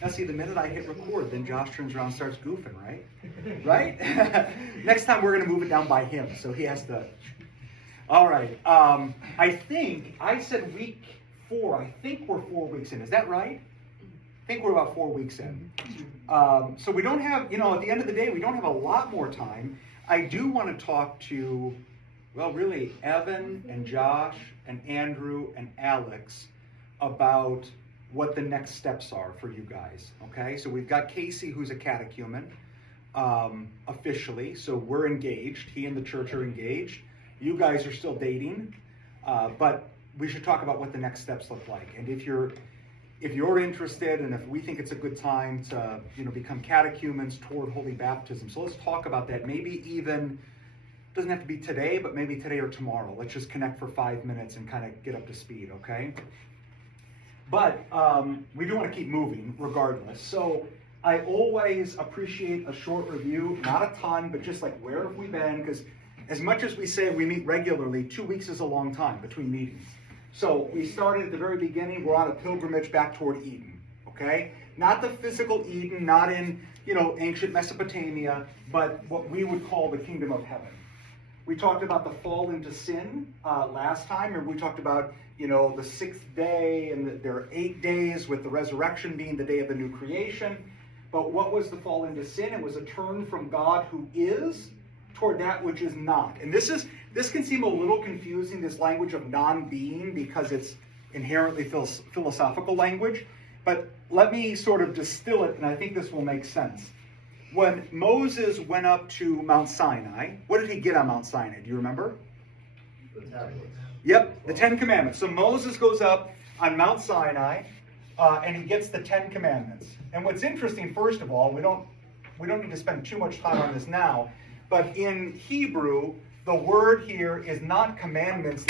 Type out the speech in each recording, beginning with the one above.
Now see, the minute I hit record, then Josh turns around and starts goofing, right? Right? Next time we're going to move it down by him, so he has to... All right. I think, I said week 4. I think we're 4 weeks in. Is that right? I think we're about 4 weeks in. So we don't have, at the end of the day, we don't have a lot more time. I do want to talk to, well, really, Evan and Josh and Andrew and Alex about what the next steps are for you guys, okay? So we've got Casey, who's a catechumen, officially, so we're engaged. He and the church are engaged. You guys are still dating, but we should talk about what the next steps look like. And if you're interested, and if we think it's a good time to, become catechumens toward holy baptism, so let's talk about that. Maybe even, doesn't have to be today, but maybe today or tomorrow. Let's just connect for 5 minutes and kind of get up to speed, okay? But we do want to keep moving regardless. So I always appreciate a short review, not a ton, but just like where have we been? Because as much as we say we meet regularly, 2 weeks is a long time between meetings. So we started at the very beginning. We're on a pilgrimage back toward Eden, okay? Not the physical Eden, not in, ancient Mesopotamia, but what we would call the kingdom of heaven. We talked about the fall into sin last time, and we talked about, the 6th day, and there are 8 days with the resurrection being the day of the new creation. But what was the fall into sin? It was a turn from God who is toward that which is not. And this can seem a little confusing, this language of non-being, because it's inherently philosophical language. But let me sort of distill it, and I think this will make sense. When Moses went up to Mount Sinai, what did he get on Mount Sinai? Do you remember? The tablets. Yep, the 10 Commandments. So Moses goes up on Mount Sinai, and he gets the 10 Commandments. And what's interesting, first of all, we don't need to spend too much time on this now, but in Hebrew, the word here is not commandments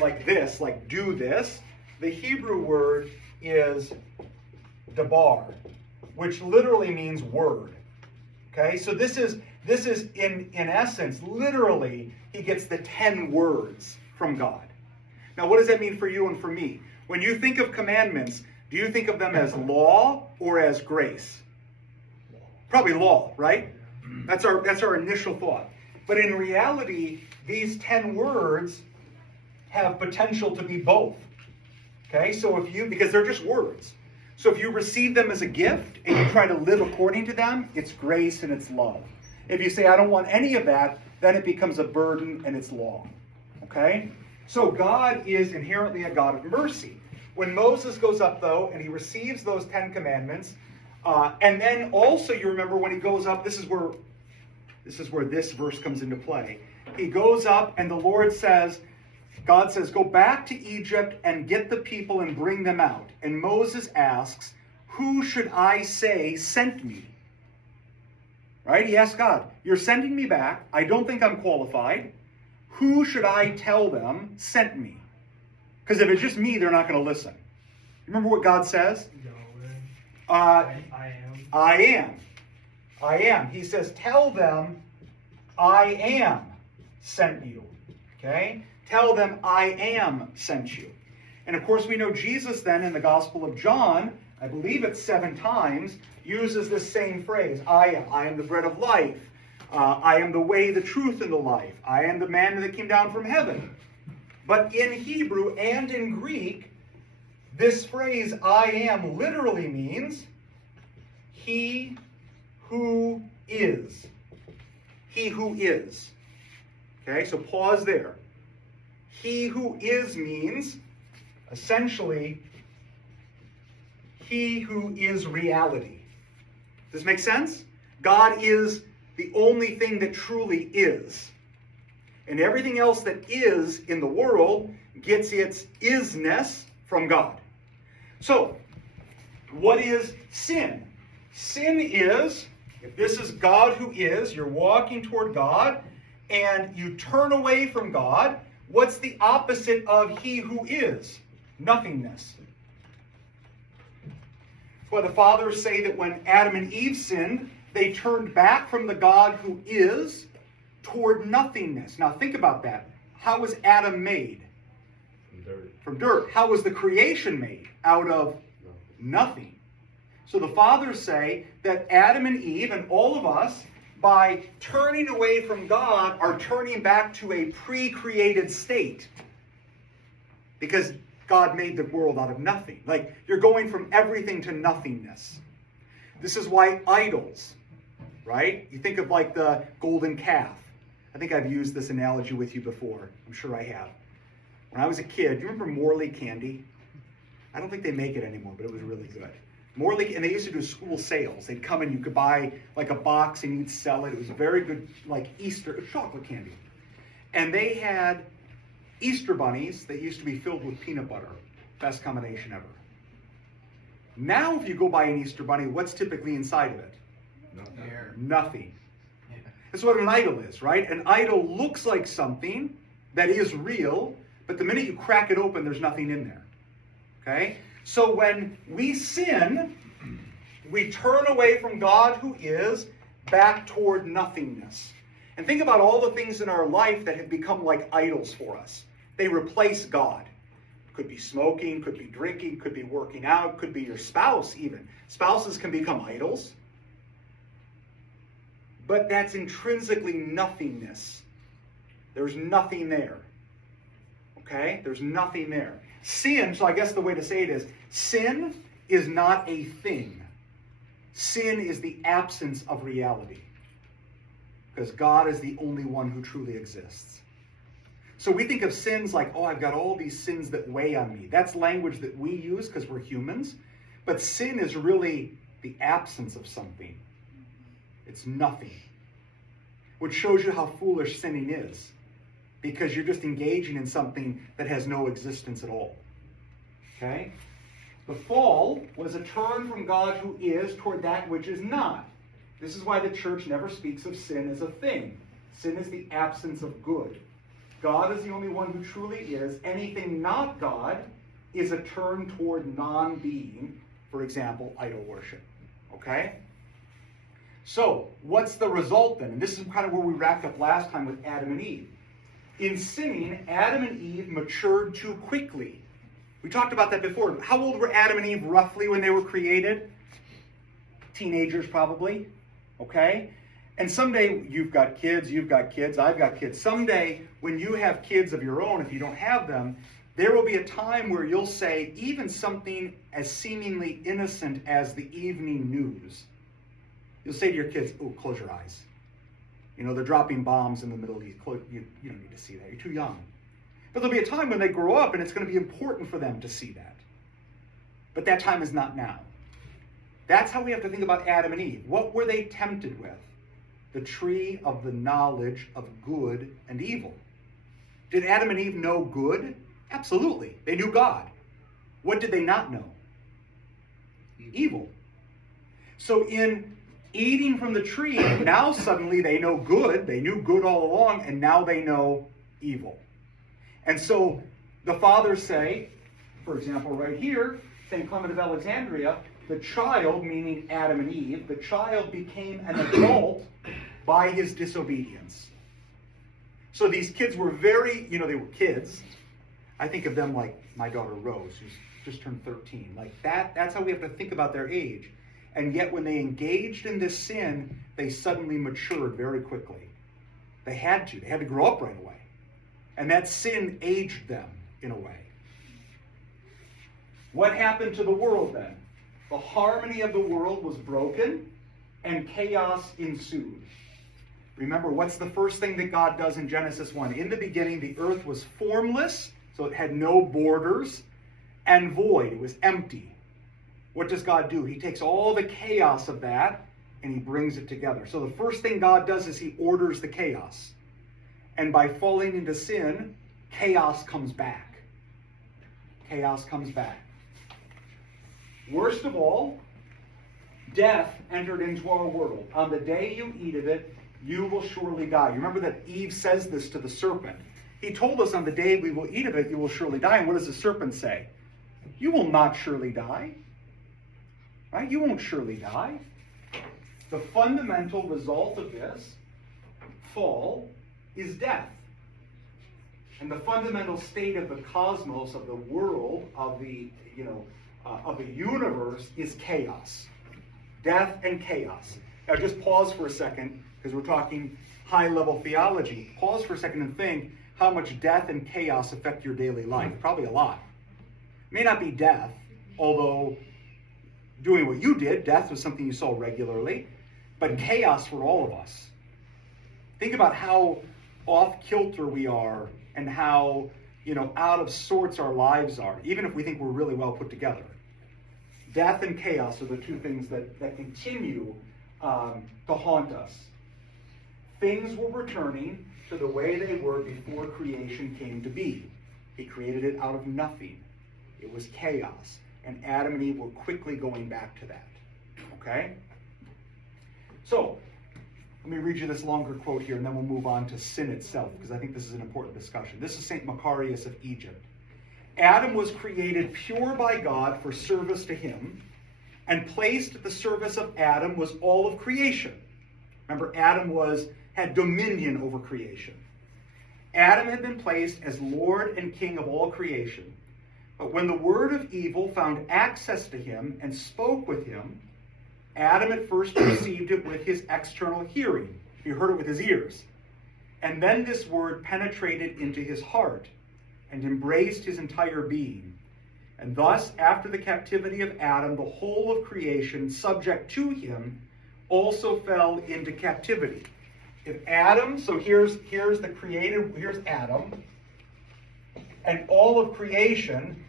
like this, like do this. The Hebrew word is dabar, which literally means word. Okay, so this is in essence, literally, he gets the 10 words from God. Now, what does that mean for you and for me? When you think of commandments, do you think of them as law or as grace? Probably law, right? That's our initial thought. But in reality, these 10 words have potential to be both. Okay, so because they're just words. So if you receive them as a gift and you try to live according to them, it's grace and it's love. If you say, I don't want any of that, then it becomes a burden and it's law. Okay? So God is inherently a God of mercy. When Moses goes up, though, and he receives those 10 commandments, and then also you remember when he goes up, this is where this verse comes into play. He goes up and the Lord says, God says, go back to Egypt and get the people and bring them out. And Moses asks, who should I say sent me? Right? He asks God, you're sending me back. I don't think I'm qualified. Who should I tell them sent me? Because if it's just me, they're not going to listen. Remember what God says? I am. He says, tell them I am sent you. Okay? Tell them I am sent you. And of course we know Jesus then in the Gospel of John, I believe it's 7 times, uses this same phrase, I am the bread of life. I am the way, the truth, and the life. I am the man that came down from heaven. But in Hebrew and in Greek, this phrase I am literally means he who is. He who is. Okay, so pause there. He who is means, essentially, he who is reality. Does this make sense? God is the only thing that truly is. And everything else that is in the world gets its isness from God. So, what is sin? Sin is, if this is God who is, you're walking toward God, and you turn away from God, what's the opposite of he who is? Nothingness. That's why the fathers say that when Adam and Eve sinned, they turned back from the God who is toward nothingness. Now think about that. How was Adam made? From dirt. From dirt. How was the creation made? Out of nothing. So the fathers say that Adam and Eve and all of us, by turning away from God, are turning back to a pre-created state. Because God made the world out of nothing. Like, you're going from everything to nothingness. This is why idols, right? You think of like the golden calf. I think I've used this analogy with you before. I'm sure I have. When I was a kid, do you remember Morley candy? I don't think they make it anymore, but it was really good. Morley, and they used to do school sales. They'd come and you could buy like a box and you'd sell it. It was very good, like Easter chocolate candy. And they had Easter bunnies that used to be filled with peanut butter. Best combination ever. Now, if you go buy an Easter bunny, what's typically inside of it? Nothing. Yeah. That's what an idol is, right? An idol looks like something that is real, but the minute you crack it open, there's nothing in there. Okay? So when we sin, we turn away from God who is back toward nothingness. And think about all the things in our life that have become like idols for us. They replace God. Could be smoking, could be drinking, could be working out, could be your spouse even. Spouses can become idols. But that's intrinsically nothingness. There's nothing there. Okay? There's nothing there. Sin, so I guess the way to say it is, sin is not a thing. Sin is the absence of reality. Because God is the only one who truly exists. So we think of sins like, oh, I've got all these sins that weigh on me. That's language that we use because we're humans. But sin is really the absence of something. It's nothing. Which shows you how foolish sinning is. Because you're just engaging in something that has no existence at all. Okay? The fall was a turn from God who is toward that which is not. This is why the church never speaks of sin as a thing. Sin is the absence of good. God is the only one who truly is. Anything not God is a turn toward non-being. For example, idol worship. Okay? So, what's the result then? And this is kind of where we wrapped up last time with Adam and Eve. In sinning, Adam and Eve matured too quickly. We talked about that before. How old were Adam and Eve roughly when they were created? Teenagers probably. Okay? And someday you've got kids, I've got kids. Someday when you have kids of your own, if you don't have them, there will be a time where you'll say even something as seemingly innocent as the evening news. You'll say to your kids, oh, close your eyes. You know, they're dropping bombs in the Middle East. You don't need to see that. You're too young. But there'll be a time when they grow up and it's going to be important for them to see that. But that time is not now. That's how we have to think about Adam and Eve. What were they tempted with? The tree of the knowledge of good and evil. Did Adam and Eve know good? Absolutely. They knew God. What did they not know? Evil. So in eating from the tree, now suddenly they know good. They knew good all along, and now they know evil. And so the fathers say, for example, right here, St. Clement of Alexandria, the child, meaning Adam and Eve, the child became an adult by his disobedience. So these kids were very, they were kids. I think of them like my daughter Rose, who's just turned 13. Like that's how we have to think about their age. And yet when they engaged in this sin, they suddenly matured very quickly. They had to grow up right away. And that sin aged them in a way. What happened to the world then? The harmony of the world was broken and chaos ensued. Remember, what's the first thing that God does in Genesis 1? In the beginning, the earth was formless, so it had no borders, and void. It was empty. What does God do? He takes all the chaos of that and he brings it together. So the first thing God does is he orders the chaos. And by falling into sin, chaos comes back. Chaos comes back. Worst of all, death entered into our world. On the day you eat of it, you will surely die. You remember that Eve says this to the serpent. He told us on the day we will eat of it, you will surely die. And what does the serpent say? You will not surely die. Right? You won't surely die. The fundamental result of this fall is death. And the fundamental state of the cosmos, of the world, of the universe is chaos. Death and chaos. Now just pause for a second, because we're talking high-level theology. Pause for a second and think how much death and chaos affect your daily life. Probably a lot. It may not be death, although doing what you did, death was something you saw regularly, but chaos for all of us. Think about how off-kilter we are and how, out of sorts our lives are, even if we think we're really well put together. Death and chaos are the two things that continue to haunt us. Things were returning to the way they were before creation came to be. He created it out of nothing. It was chaos. And Adam and Eve were quickly going back to that. Okay? So, let me read you this longer quote here, and then we'll move on to sin itself, because I think this is an important discussion. This is St. Macarius of Egypt. Adam was created pure by God for service to him, and placed at the service of Adam was all of creation. Remember, Adam had dominion over creation. Adam had been placed as Lord and King of all creation. But when the word of evil found access to him and spoke with him, Adam at first received it with his external hearing. He heard it with his ears. And then this word penetrated into his heart and embraced his entire being. And thus, after the captivity of Adam, the whole of creation, subject to him, also fell into captivity. If Adam, so here's the created, here's Adam, and all of creation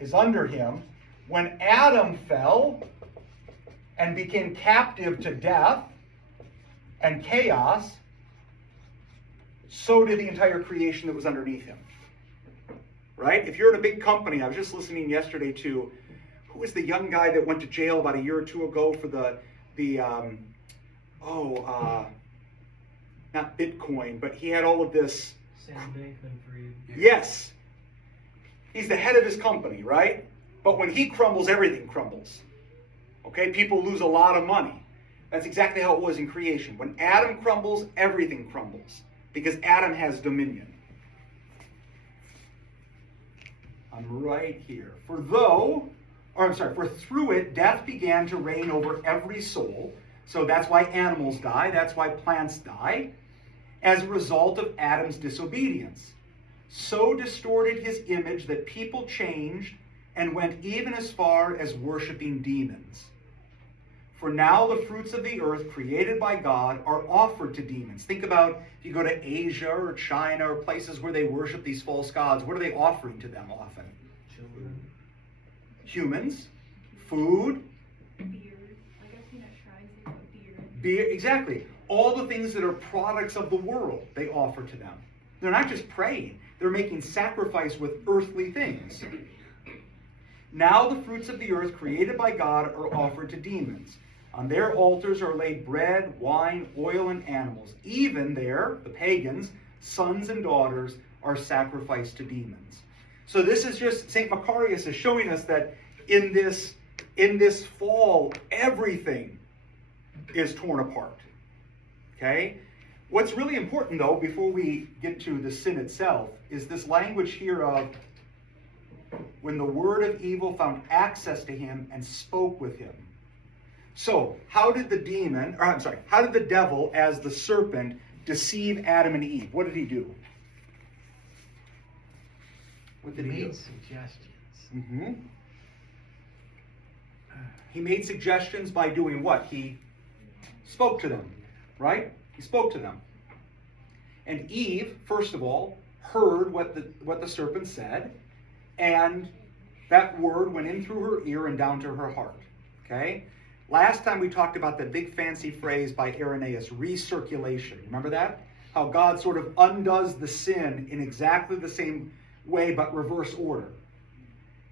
is under him. When Adam fell and became captive to death and chaos, so did the entire creation that was underneath him. Right? If you're in a big company, I was just listening yesterday to, who was the young guy that went to jail about a year or two ago for not Bitcoin, but he had all of this. Sam Bankman-Fried. Yes. He's the head of his company, right? But when he crumbles, everything crumbles. Okay? People lose a lot of money. That's exactly how it was in creation. When Adam crumbles, everything crumbles. Because Adam has dominion. I'm right here. For through it, death began to reign over every soul. So that's why animals die. That's why plants die. As a result of Adam's disobedience. So distorted his image that people changed and went even as far as worshiping demons. For now the fruits of the earth created by God are offered to demons. Think about if you go to Asia or China or places where they worship these false gods, what are they offering to them often? Children. Humans, food. Beer. I guess at shrines they put beer. Beer, exactly. All the things that are products of the world, they offer to them. They're not just praying. They're making sacrifice with earthly things. Now the fruits of the earth created by God are offered to demons. On their altars are laid bread, wine, oil, and animals. Even there, the pagans, sons and daughters, are sacrificed to demons. So this is just, St. Macarius is showing us that in this fall, everything is torn apart. Okay? What's really important, though, before we get to the sin itself, is this language here of when the word of evil found access to him and spoke with him. So, how did the devil, as the serpent, deceive Adam and Eve? What did he do? What did he do? Made suggestions. Mm-hmm. He made suggestions by doing what? He spoke to them, right? He spoke to them. And Eve, first of all, heard what the serpent said, and that word went in through her ear and down to her heart. Okay? Last time we talked about that big fancy phrase by Irenaeus, recirculation. Remember that? How God sort of undoes the sin in exactly the same way, but reverse order.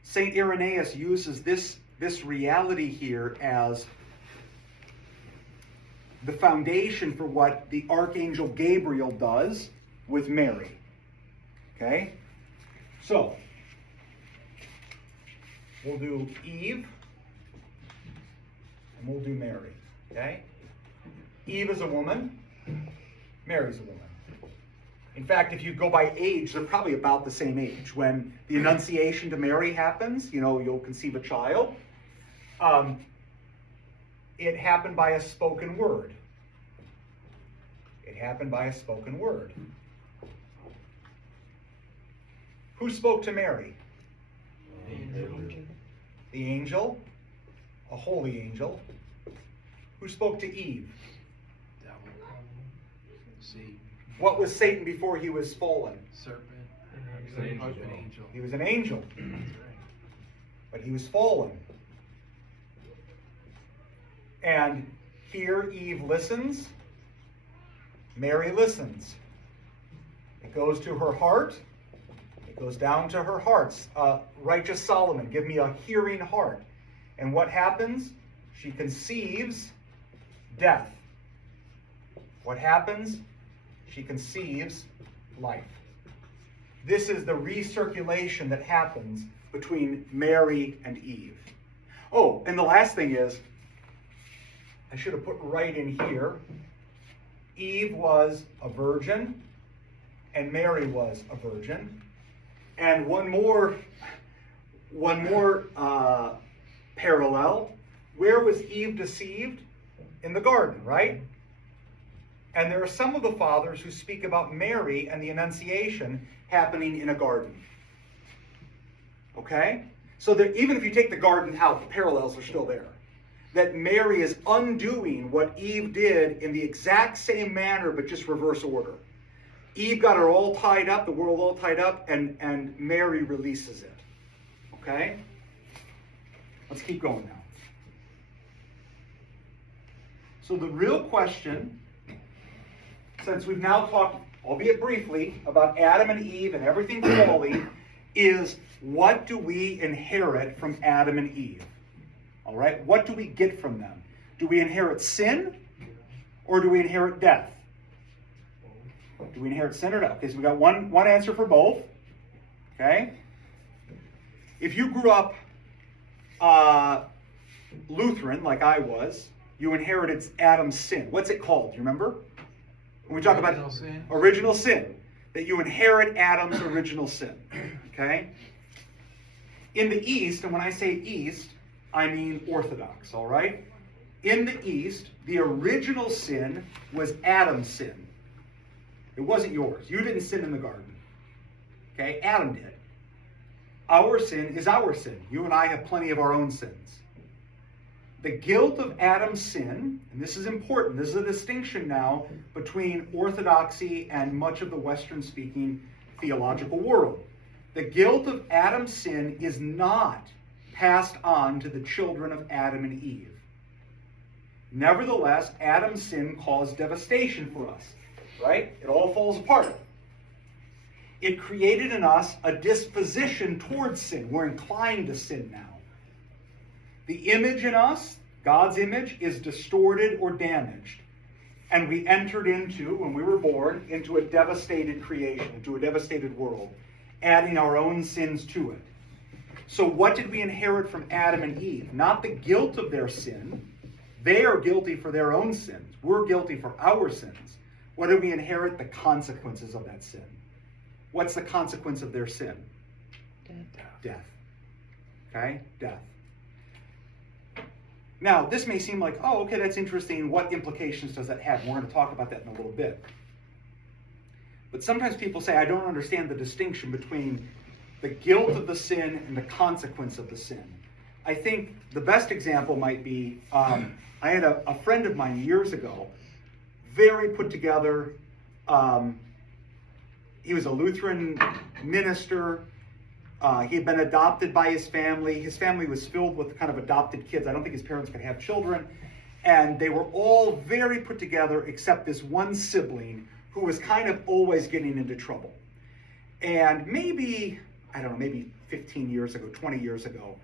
St. Irenaeus uses this reality here as the foundation for what the Archangel Gabriel does with Mary. Okay? So, we'll do Eve, and we'll do Mary. Okay? Eve is a woman, Mary's a woman. In fact, if you go by age, they're probably about the same age. When the Annunciation to Mary happens, you'll conceive a child. it happened by a spoken word. It happened by a spoken word. Who spoke to Mary? The angel, a holy angel. Who spoke to Eve? See, What was Satan before he was fallen? serpent. Angel. He was an angel, That's right. but he was fallen. And here Eve listens, Mary listens. It goes to her heart, it goes down to her hearts. Righteous Solomon, give me a hearing heart. And what happens? She conceives death. What happens? She conceives life. This is the recirculation that happens between Mary and Eve. Oh, and the last thing is, I should have put right in here, Eve was a virgin, and Mary was a virgin. And one more parallel. Where was Eve deceived? In the garden, right? And there are some of the fathers who speak about Mary and the Annunciation happening in a garden. Okay? So that even if you take the garden out, the parallels are still there. That Mary is undoing what Eve did in the exact same manner, but just reverse order. Eve got her all tied up, the world all tied up, and Mary releases it. Okay? Let's keep going now. So the real question, since we've now talked, albeit briefly, about Adam and Eve and everything falling, is what do we inherit from Adam and Eve? All right? What do we get from them? Do we inherit sin or do we inherit death? Do we inherit sin or death? Okay, so we got one answer for both. Okay? If you grew up Lutheran, like I was, you inherited Adam's sin. What's it called? Do you remember? When we talk about original sin, that you inherit Adam's original sin. Okay? In the East, and when I say East, I mean Orthodox, all right? In the East, the original sin was Adam's sin. It wasn't yours. You didn't sin in the garden. Okay? Adam did. Our sin is our sin. You and I have plenty of our own sins. The guilt of Adam's sin, and this is important, this is a distinction now between Orthodoxy and much of the Western-speaking theological world. The guilt of Adam's sin is not passed on to the children of Adam and Eve. Nevertheless, Adam's sin caused devastation for us, right? It all falls apart. It created in us a disposition towards sin. We're inclined to sin now. The image in us, God's image, is distorted or damaged. And we entered into, when we were born, into a devastated creation, into a devastated world, adding our own sins to it. So what did we inherit from Adam and Eve? Not the guilt of their sin. They are guilty for their own sins. We're guilty for our sins. What did we inherit? The consequences of that sin. What's the consequence of their sin? Death. Okay? Death. Now, this may seem like, oh, okay, that's interesting. What implications does that have? We're going to talk about that in a little bit. But sometimes people say, I don't understand the distinction between the guilt of the sin and the consequence of the sin. I think the best example might be, I had a friend of mine years ago, very put together. He was a Lutheran minister. He had been adopted by his family. His family was filled with kind of adopted kids. I don't think his parents could have children. And they were all very put together except this one sibling who was kind of always getting into trouble. And maybe, I don't know, maybe 15 years ago, 20 years ago,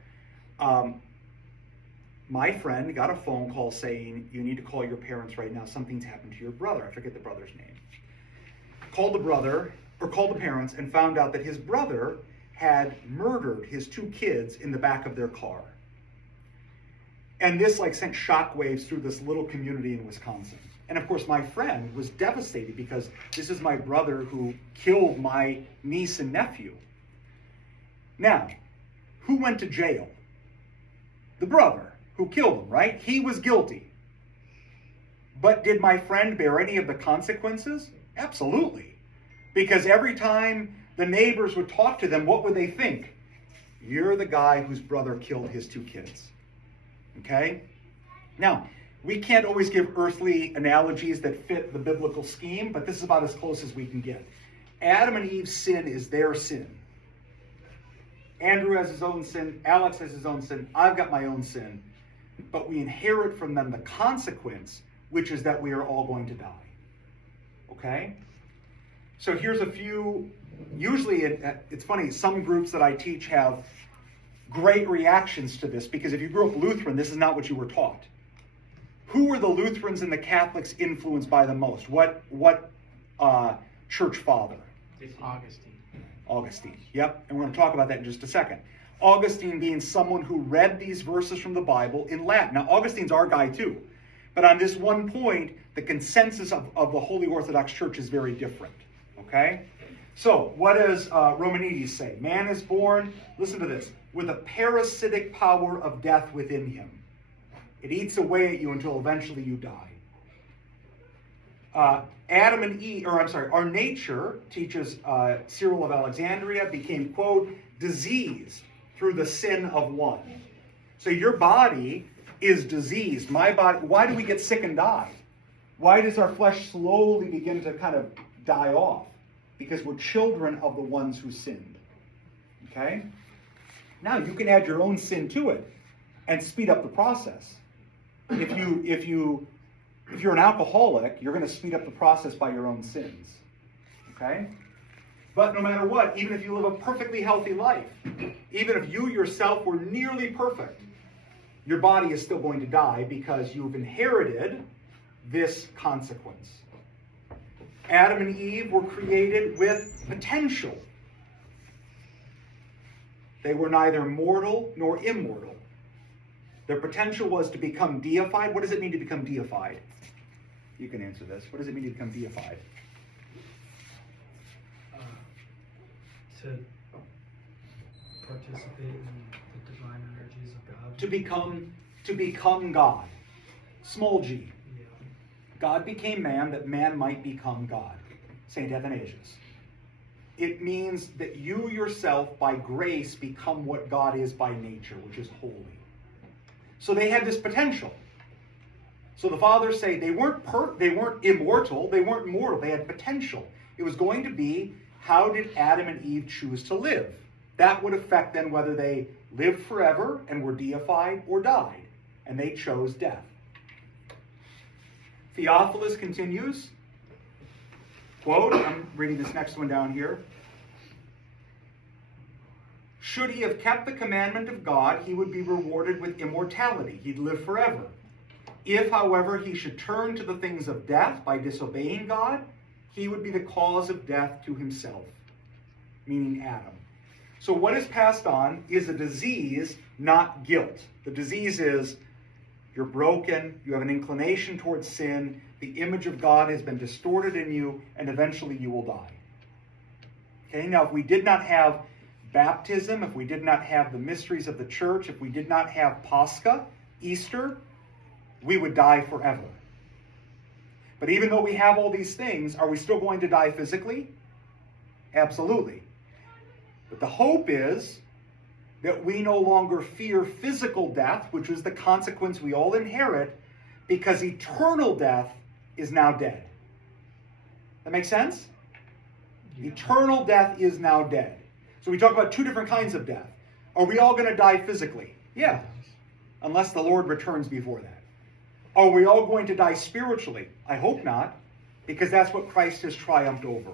my friend got a phone call saying, you need to call your parents right now. Something's happened to your brother. I forget the brother's name. Called the parents and found out that his brother had murdered his two kids in the back of their car. And this sent shockwaves through this little community in Wisconsin. And of course, my friend was devastated because this is my brother who killed my niece and nephew. Now, who went to jail? The brother. who killed him, right? He was guilty. But did my friend bear any of the consequences? Absolutely. Because every time the neighbors would talk to them, what would they think? You're the guy whose brother killed his 2 kids. Okay? Now, we can't always give earthly analogies that fit the biblical scheme, but this is about as close as we can get. Adam and Eve's sin is their sin. Andrew has his own sin. Alex has his own sin. I've got my own sin. But we inherit from them the consequence, which is that we are all going to die. Okay? So here's a few. Usually, it's funny, some groups that I teach have great reactions to this, because if you grew up Lutheran, this is not what you were taught. Who were the Lutherans and the Catholics influenced by the most? What church father? Augustine. Yep, and we're going to talk about that in just a second. Augustine being someone who read these verses from the Bible in Latin. Now, Augustine's our guy too. But on this one point, the consensus of the Holy Orthodox Church is very different. Okay? So, what does Romanides say? Man is born, listen to this, with a parasitic power of death within him. It eats away at you until eventually you die. Adam and Eve, our nature, teaches Cyril of Alexandria, became, quote, diseased through the sin of one. So your body is diseased. My body, why do we get sick and die? Why does our flesh slowly begin to kind of die off? Because we're children of the ones who sinned. Okay? Now you can add your own sin to it and speed up the process. If you're an alcoholic, you're going to speed up the process by your own sins. Okay? But no matter what, even if you live a perfectly healthy life, even if you yourself were nearly perfect, your body is still going to die because you've inherited this consequence. Adam and Eve were created with potential. They were neither mortal nor immortal. Their potential was to become deified. What does it mean to become deified? You can answer this. What does it mean to become deified? To participate in the divine energies of God. To become God. Small g. Yeah. God became man that man might become God. St. Athanasius. It means that you yourself, by grace, become what God is by nature, which is holy. So they had this potential. So the fathers say they weren't immortal, they weren't mortal, they had potential. It was going to be, how did Adam and Eve choose to live? That would affect then whether they lived forever and were deified or died. And they chose death. Theophilus continues, quote, I'm reading this next one down here. Should he have kept the commandment of God, he would be rewarded with immortality. He'd live forever. If, however, he should turn to the things of death by disobeying God, he would be the cause of death to himself, meaning Adam. So what is passed on is a disease, not guilt. The disease is you're broken, you have an inclination towards sin, the image of God has been distorted in you, and eventually you will die. Okay, now if we did not have baptism, if we did not have the mysteries of the church, if we did not have Pascha, Easter, we would die forever. But even though we have all these things, are we still going to die physically? Absolutely. But the hope is that we no longer fear physical death, which is the consequence we all inherit, because eternal death is now dead. That makes sense? Yeah. Eternal death is now dead. So we talk about two different kinds of death. Are we all going to die physically? Yeah. Unless the Lord returns before that. Are we all going to die spiritually? I hope not, because that's what Christ has triumphed over.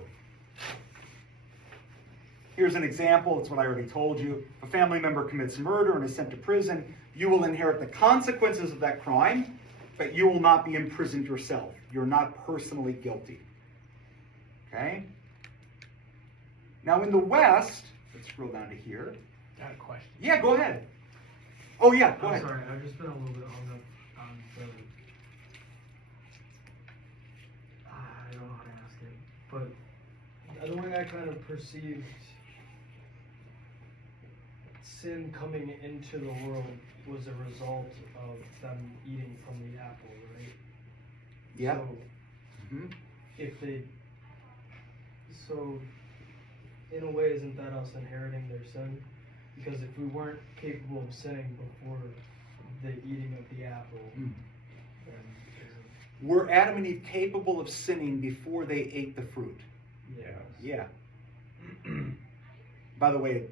Here's an example. It's what I already told you. If a family member commits murder and is sent to prison, you will inherit the consequences of that crime, but you will not be imprisoned yourself. You're not personally guilty. Okay? Now in the West, let's scroll down to here. Got a question. Yeah, go ahead. Oh yeah, go ahead. I'm sorry, I've just been a little bit hung up on the... I don't know how to ask it, but the way I kind of perceived sin coming into the world was a result of them eating from the apple, right? Yeah. So Mhm. if they, so in a way, isn't that us inheriting their sin? Because if we weren't capable of sinning before the eating of the apple, Mm. then Were Adam and Eve capable of sinning before they ate the fruit? yeah. Yeah. By the way,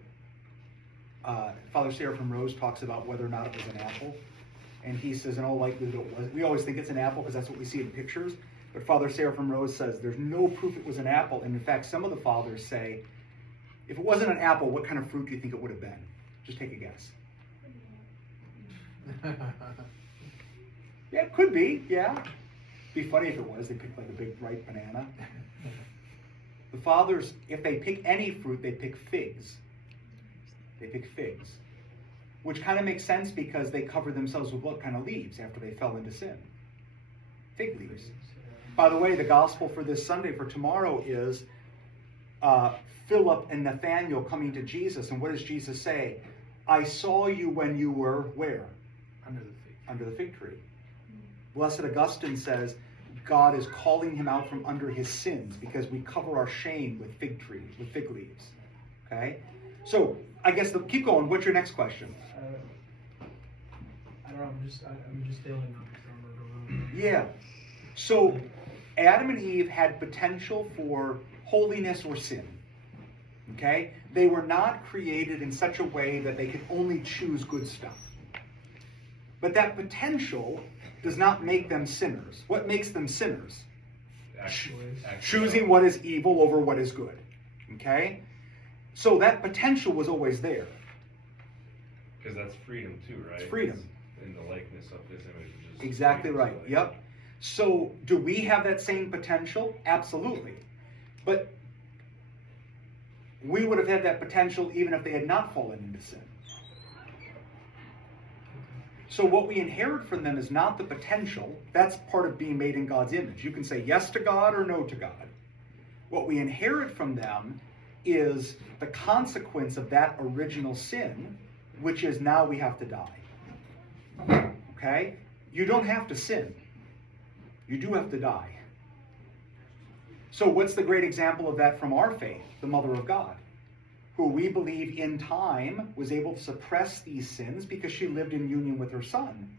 Father Seraphim Rose talks about whether or not it was an apple. And he says, in all likelihood it was. We always think it's an apple because that's what we see in pictures. But Father Seraphim Rose says there's no proof it was an apple. And in fact, some of the fathers say, if it wasn't an apple, what kind of fruit do you think it would have been? Just take a guess. Yeah, it could be, yeah. Be funny if it was. They picked like a big ripe banana. The fathers, if they pick any fruit, they pick figs. They pick figs. Which kind of makes sense because they covered themselves with what kind of leaves after they fell into sin? Fig leaves. By the way, the gospel for this Sunday, for tomorrow, is Philip and Nathanael coming to Jesus. And what does Jesus say? I saw you when you were where? Under the fig. Under the fig tree. Blessed Augustine says God is calling him out from under his sins because we cover our shame with fig trees, with fig leaves. Okay? So, I guess, keep going. What's your next question? I don't know. I'm just feeling number. Yeah. So, Adam and Eve had potential for holiness or sin. Okay? They were not created in such a way that they could only choose good stuff. But that potential does not make them sinners. What makes them sinners? Choosing what is evil over what is good. Okay? So that potential was always there. Because that's freedom too, right? It's freedom. In the likeness of his image. Which is Exactly freedom, right. so like- Yep. So do we have that same potential? Absolutely. But we would have had that potential even if they had not fallen into sin. So what we inherit from them is not the potential. That's part of being made in God's image. You can say yes to God or no to God. What we inherit from them is the consequence of that original sin, which is now we have to die. Okay? You don't have to sin. You do have to die. So what's the great example of that from our faith? The Mother of God, who we believe in time was able to suppress these sins because she lived in union with her Son,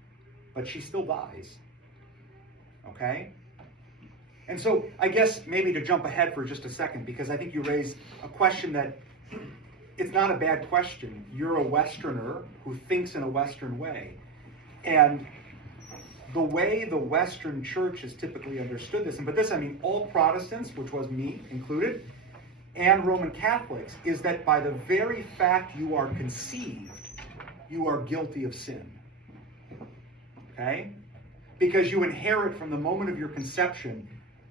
but she still dies. Okay? And so I guess maybe to jump ahead for just a second, because I think you raised a question that it's not a bad question. You're a Westerner who thinks in a Western way. And the way the Western church has typically understood this, and by this I mean all Protestants, which was me included, and Roman Catholics, is that by the very fact you are conceived, you are guilty of sin. Okay? Because you inherit from the moment of your conception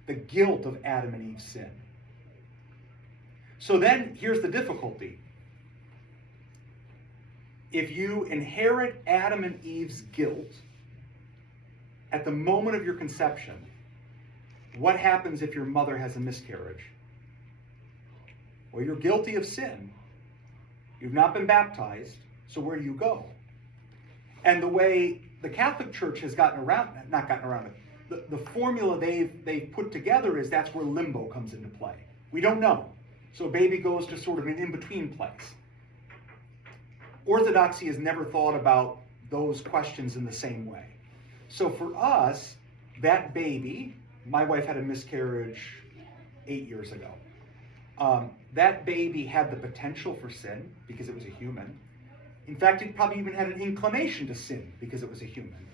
the guilt of Adam and Eve's sin. So then, here's the difficulty. If you inherit Adam and Eve's guilt at the moment of your conception, what happens if your mother has a miscarriage? Well, you're guilty of sin. You've not been baptized, so where do you go? And the way the Catholic Church has not gotten around it, the formula they've put together is that's where limbo comes into play. We don't know. So a baby goes to sort of an in-between place. Orthodoxy has never thought about those questions in the same way. So for us, that baby, my wife had a miscarriage 8 years ago. That baby had the potential for sin because it was a human. In fact, it probably even had an inclination to sin because it was a human.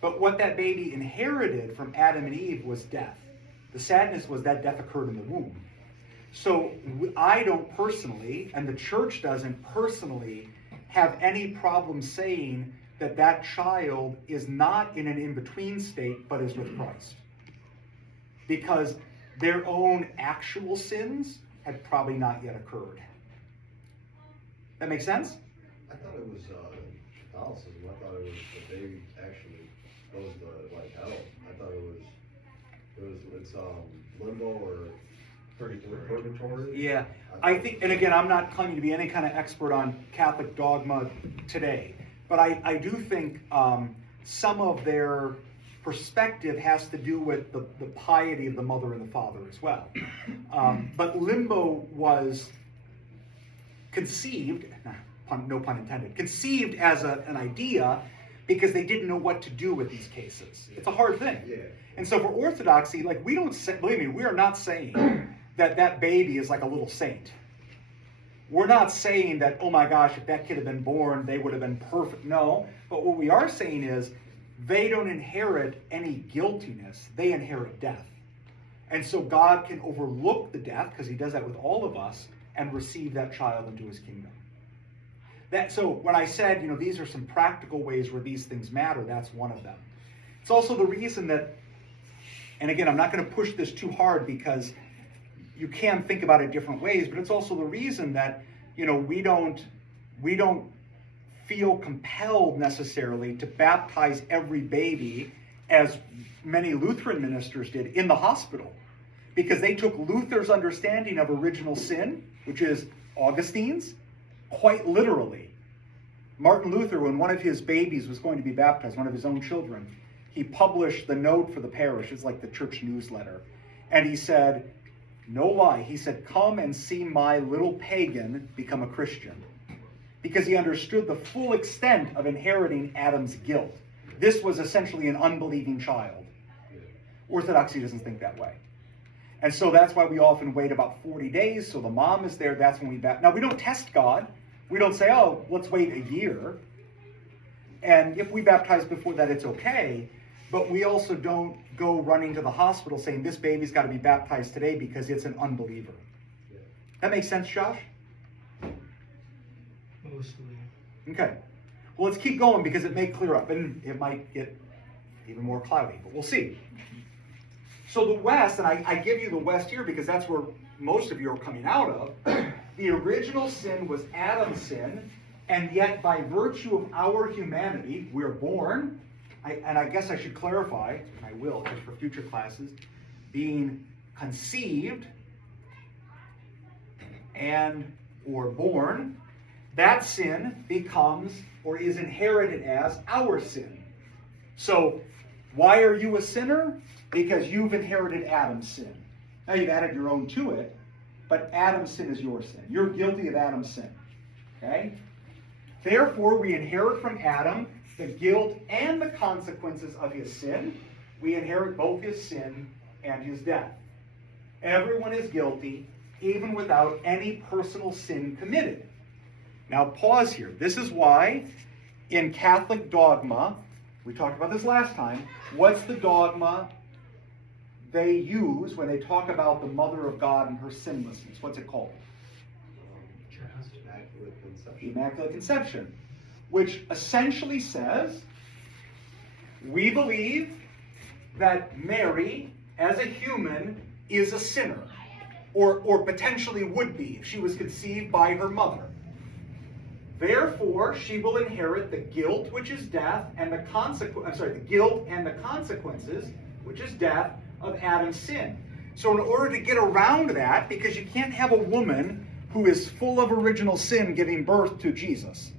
But what that baby inherited from Adam and Eve was death. The sadness was that death occurred in the womb. So I don't personally, and the church doesn't personally, have any problem saying that that child is not in an in-between state, but is with Christ. Because their own actual sins had probably not yet occurred. That make sense? I thought it was Catholicism. I thought it was the baby actually goes to like hell. I thought it's limbo or Purgatory? Yeah, I think, and again, I'm not claiming to be any kind of expert on Catholic dogma today, but I do think some of their perspective has to do with the piety of the mother and the father as well. But limbo was conceived, no pun intended, conceived as an idea because they didn't know what to do with these cases. It's a hard thing. Yeah. And so for orthodoxy, like we don't say, believe me, we are not saying that that baby is like a little saint. We're not saying that, oh my gosh, if that kid had been born, they would have been perfect. No, but what we are saying is they don't inherit any guiltiness. They inherit death. And so God can overlook the death, because he does that with all of us, and receive that child into his kingdom. So when I said, these are some practical ways where these things matter, that's one of them. It's also the reason that, and again, I'm not going to push this too hard because you can think about it different ways, but it's also the reason that, we don't feel compelled necessarily to baptize every baby as many Lutheran ministers did in the hospital, because they took Luther's understanding of original sin, which is Augustine's, quite literally. Martin Luther, when one of his babies was going to be baptized, one of his own children, he published the note for the parish. It's like the church newsletter. And he said, no lie, he said, come and see my little pagan become a Christian. Because he understood the full extent of inheriting Adam's guilt. This was essentially an unbelieving child. Orthodoxy doesn't think that way. And so that's why we often wait about 40 days, so the mom is there, that's when we baptize. Now, we don't test God. We don't say, oh, let's wait a year. And if we baptize before that, it's okay. But we also don't go running to the hospital saying, this baby's got to be baptized today because it's an unbeliever. That makes sense, Josh? Mostly. Okay. Well, let's keep going because it may clear up, and it might get even more cloudy, but we'll see. So the West, and I give you the West here because that's where most of you are coming out of. The original sin was Adam's sin, and yet by virtue of our humanity, we're born, and I guess I should clarify, and I will, just for future classes, being conceived and or born, that sin becomes or is inherited as our sin. So why are you a sinner? Because you've inherited Adam's sin. Now you've added your own to it, but Adam's sin is your sin. You're guilty of Adam's sin. Okay? Therefore, we inherit from Adam the guilt and the consequences of his sin. We inherit both his sin and his death. Everyone is guilty, even without any personal sin committed. Now pause here. This is why in Catholic dogma, we talked about this last time, what's the dogma they use when they talk about the Mother of God and her sinlessness? What's it called? Immaculate Conception. Immaculate Conception, which essentially says we believe that Mary, as a human, is a sinner, or potentially would be if she was conceived by her mother. Therefore, she will inherit the guilt, which is death, and the guilt and the consequences, which is death, of Adam's sin. So in order to get around that, because you can't have a woman who is full of original sin giving birth to Jesus,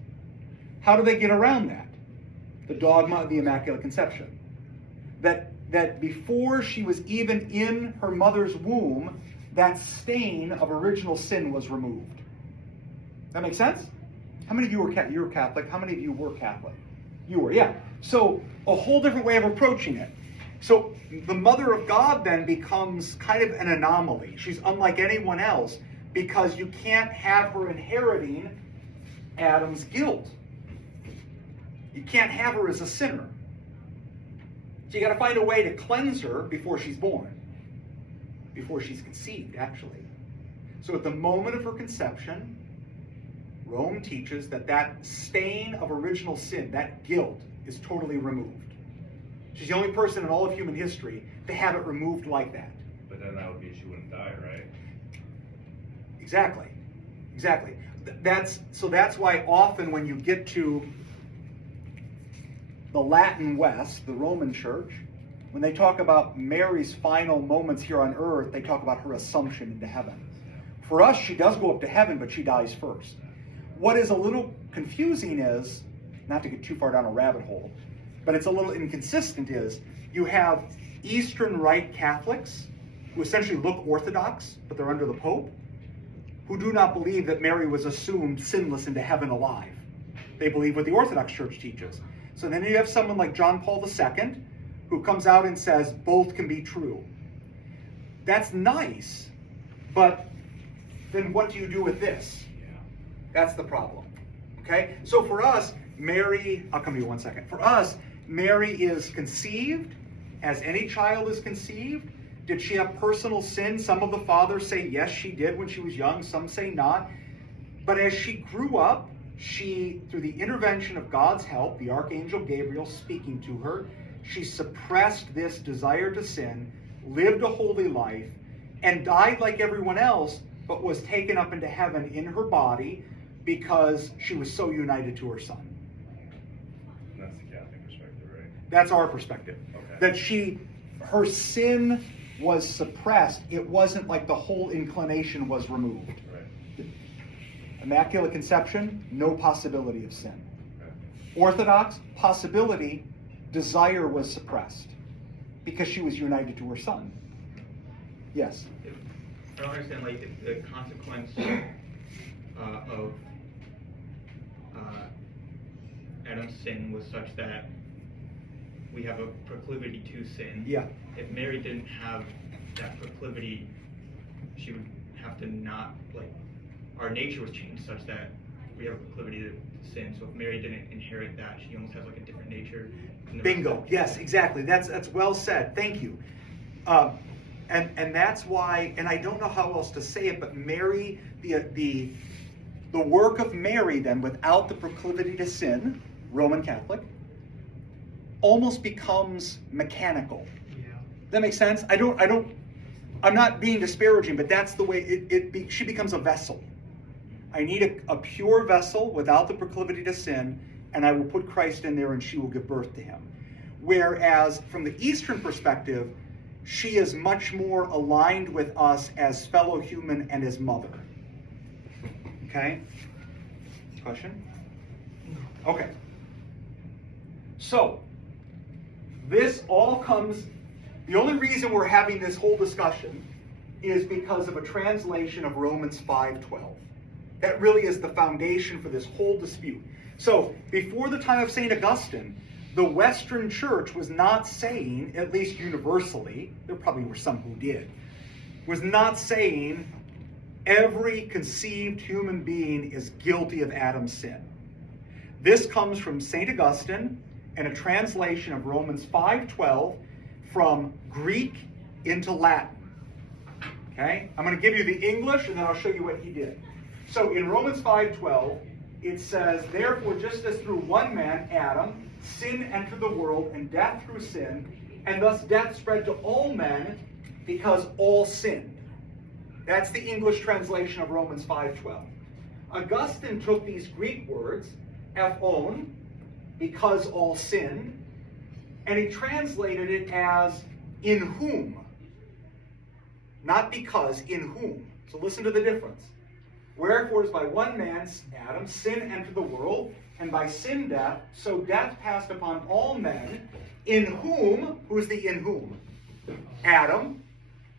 how do they get around that? The dogma of the Immaculate Conception. That before she was even in her mother's womb, that stain of original sin was removed. That make sense? How many of you were you were Catholic? How many of you were Catholic? You were, yeah. So a whole different way of approaching it. So the Mother of God then becomes kind of an anomaly. She's unlike anyone else because you can't have her inheriting Adam's guilt. You can't have her as a sinner. So you got to find a way to cleanse her before she's born. Before she's conceived, actually. So at the moment of her conception, Rome teaches that stain of original sin, that guilt, is totally removed. She's the only person in all of human history to have it removed like that. But then that would be she wouldn't die, right? Exactly. That's why often when you get to the Latin West, the Roman Church, When they talk about Mary's final moments here on earth, they talk about her assumption into heaven. For us, she does go up to heaven, but she dies first. What is a little confusing is, not to get too far down a rabbit hole, but it's a little inconsistent, is you have Eastern Rite Catholics who essentially look Orthodox, but they're under the Pope, who do not believe that Mary was assumed sinless into heaven alive. They believe what the Orthodox Church teaches. So then you have someone like John Paul II, who comes out and says both can be true. That's nice, but then what do you do with this? That's the problem. Okay? So for us, Mary, I'll come to you 1 second. For us, Mary is conceived as any child is conceived. Did she have personal sin? Some of the fathers say yes, she did when she was young. Some say not. But as she grew up, she, through the intervention of God's help, the Archangel Gabriel speaking to her, she suppressed this desire to sin, lived a holy life, and died like everyone else, but was taken up into heaven in her body because she was so united to her Son. That's the Catholic perspective, right? That's our perspective. Okay. That her sin was suppressed. It wasn't like the whole inclination was removed. Right. Immaculate Conception, no possibility of sin. Okay. Orthodox, possibility, desire was suppressed because she was united to her Son. Yes? I don't understand, like, if the consequence of Adam's sin was such that we have a proclivity to sin. Yeah. If Mary didn't have that proclivity, she would have to not, like, our nature was changed such that we have a proclivity to sin. So if Mary didn't inherit that, she almost has like a different nature. Bingo. Yes, exactly. That's well said. Thank you. And that's why, and I don't know how else to say it, but Mary, the work of Mary then, without the proclivity to sin, Roman Catholic, almost becomes mechanical. Yeah. That makes sense? I'm not being disparaging, but that's the way she becomes a vessel. I need a pure vessel without the proclivity to sin, and I will put Christ in there and she will give birth to him. Whereas from the Eastern perspective, she is much more aligned with us as fellow human and as mother. Okay? Question? Okay. So, this all comes, the only reason we're having this whole discussion is because of a translation of Romans 5:12. That really is the foundation for this whole dispute. So, before the time of St. Augustine, the Western Church was not saying, at least universally, there probably were some who did, was not saying every conceived human being is guilty of Adam's sin. This comes from St. Augustine and a translation of Romans 5:12 from Greek into Latin. Okay? I'm going to give you the English and then I'll show you what he did. So in Romans 5:12, it says, "Therefore, just as through one man, Adam, sin entered the world, and death through sin, and thus death spread to all men because all sinned." That's the English translation of Romans 5:12. Augustine took these Greek words, ethon, because all sinned, and he translated it as in whom. Not because, in whom. So listen to the difference. "Wherefore, as by one man, Adam, sin entered the world, and by sin death, so death passed upon all men, in whom," who's the in whom? Adam,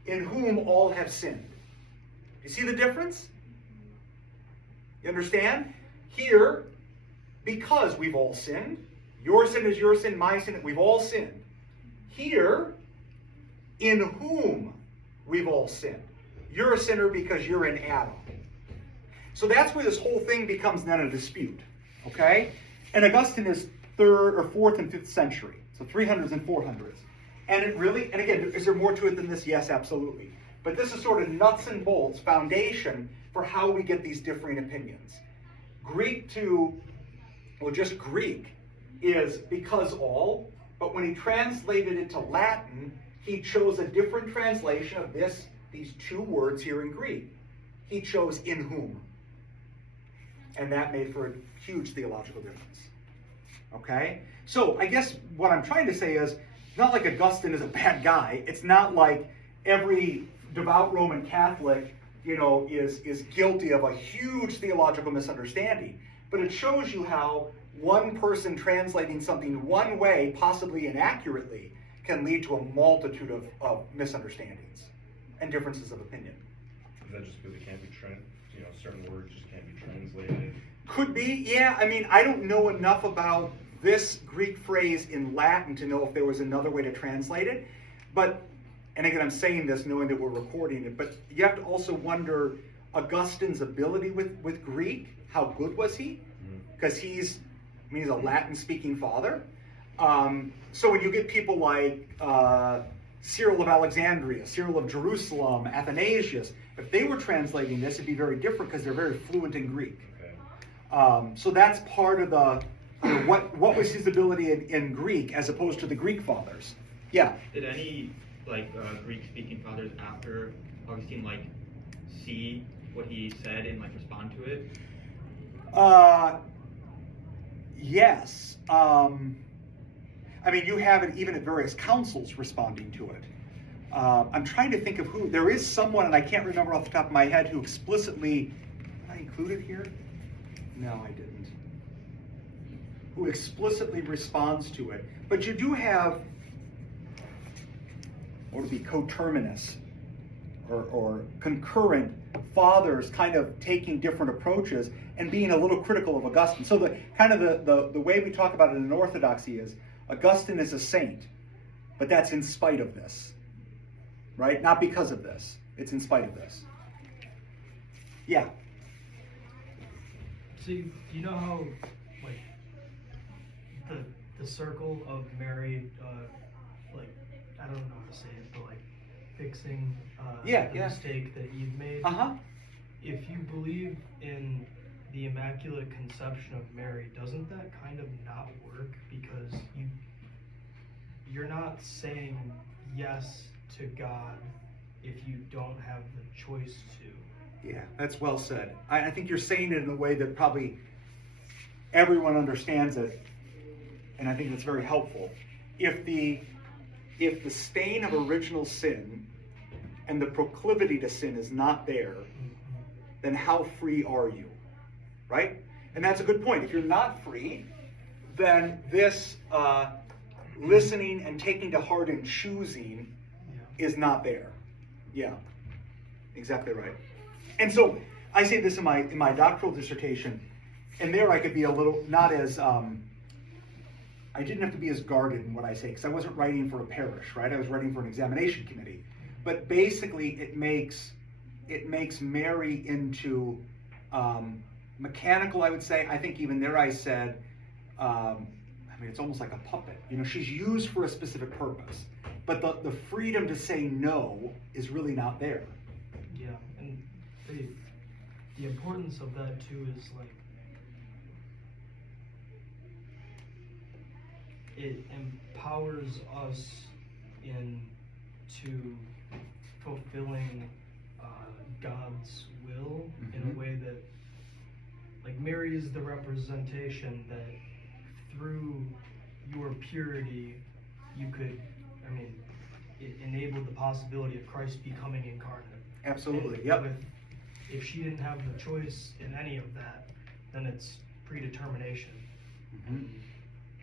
"in whom all have sinned." You see the difference? You understand? Here, because we've all sinned, your sin is your sin, my sin, we've all sinned. Here, in whom we've all sinned. You're a sinner because you're in Adam. So that's where this whole thing becomes then a dispute. Okay? And Augustine is 3rd or 4th and 5th century. So 300s and 400s. And it really, and again, is there more to it than this? Yes, absolutely. But this is sort of nuts and bolts, foundation for how we get these differing opinions. Greek to, well, just Greek is because all, but when he translated it to Latin, he chose a different translation of these two words here in Greek. He chose in whom. And that made for a huge theological difference. Okay? So I guess what I'm trying to say is, not like Augustine is a bad guy. It's not like every devout Roman Catholic, is guilty of a huge theological misunderstanding. But it shows you how one person translating something one way, possibly inaccurately, can lead to a multitude of misunderstandings and differences of opinion. Is that just because it can't be certain words just can't be translated? Could be, yeah. I mean, I don't know enough about this Greek phrase in Latin to know if there was another way to translate it. But, and again, I'm saying this knowing that we're recording it, but you have to also wonder Augustine's ability with Greek. How good was he? Because he's a Latin-speaking father. So when you get people like Cyril of Alexandria, Cyril of Jerusalem, Athanasius, if they were translating this, it'd be very different because they're very fluent in Greek. Okay. So that's part of the, what was his ability in Greek as opposed to the Greek fathers? Yeah. Did any Greek-speaking fathers after Augustine see what he said and respond to it? Yes. I mean, you have it even at various councils responding to it. I'm trying to think of who. There is someone, and I can't remember off the top of my head, who explicitly, did I include it here? No, I didn't. Who explicitly responds to it. But you do have, what would be coterminous or concurrent fathers kind of taking different approaches and being a little critical of Augustine. So the way we talk about it in Orthodoxy is Augustine is a saint, but that's in spite of this, right? Not because of this. It's in spite of this. Yeah. So you know how the circle of Mary, I don't know how to say it, but fixing the mistake that Eve made. If you believe in the Immaculate Conception of Mary, doesn't that kind of not work? Because you're not saying yes to God if you don't have the choice to. Yeah, that's well said. I think you're saying it in a way that probably everyone understands it, and I think that's very helpful. If the stain of original sin and the proclivity to sin is not there, then how free are you? Right? And that's a good point. If you're not free, then this listening and taking to heart and choosing is not there. Yeah, exactly right. And so I say this in my doctoral dissertation, and there I could be a little, not as, I didn't have to be as guarded in what I say, because I wasn't writing for a parish, right? I was writing for an examination committee. But basically it makes Mary into mechanical, I would say. I think even there I said, it's almost like a puppet. She's used for a specific purpose. But the freedom to say no is really not there. Yeah, and the importance of that too is it empowers us into fulfilling God's will in a way that, Mary is the representation that through your purity you could, it enabled the possibility of Christ becoming incarnate. Absolutely, And yep. If she didn't have the choice in any of that, then it's predetermination.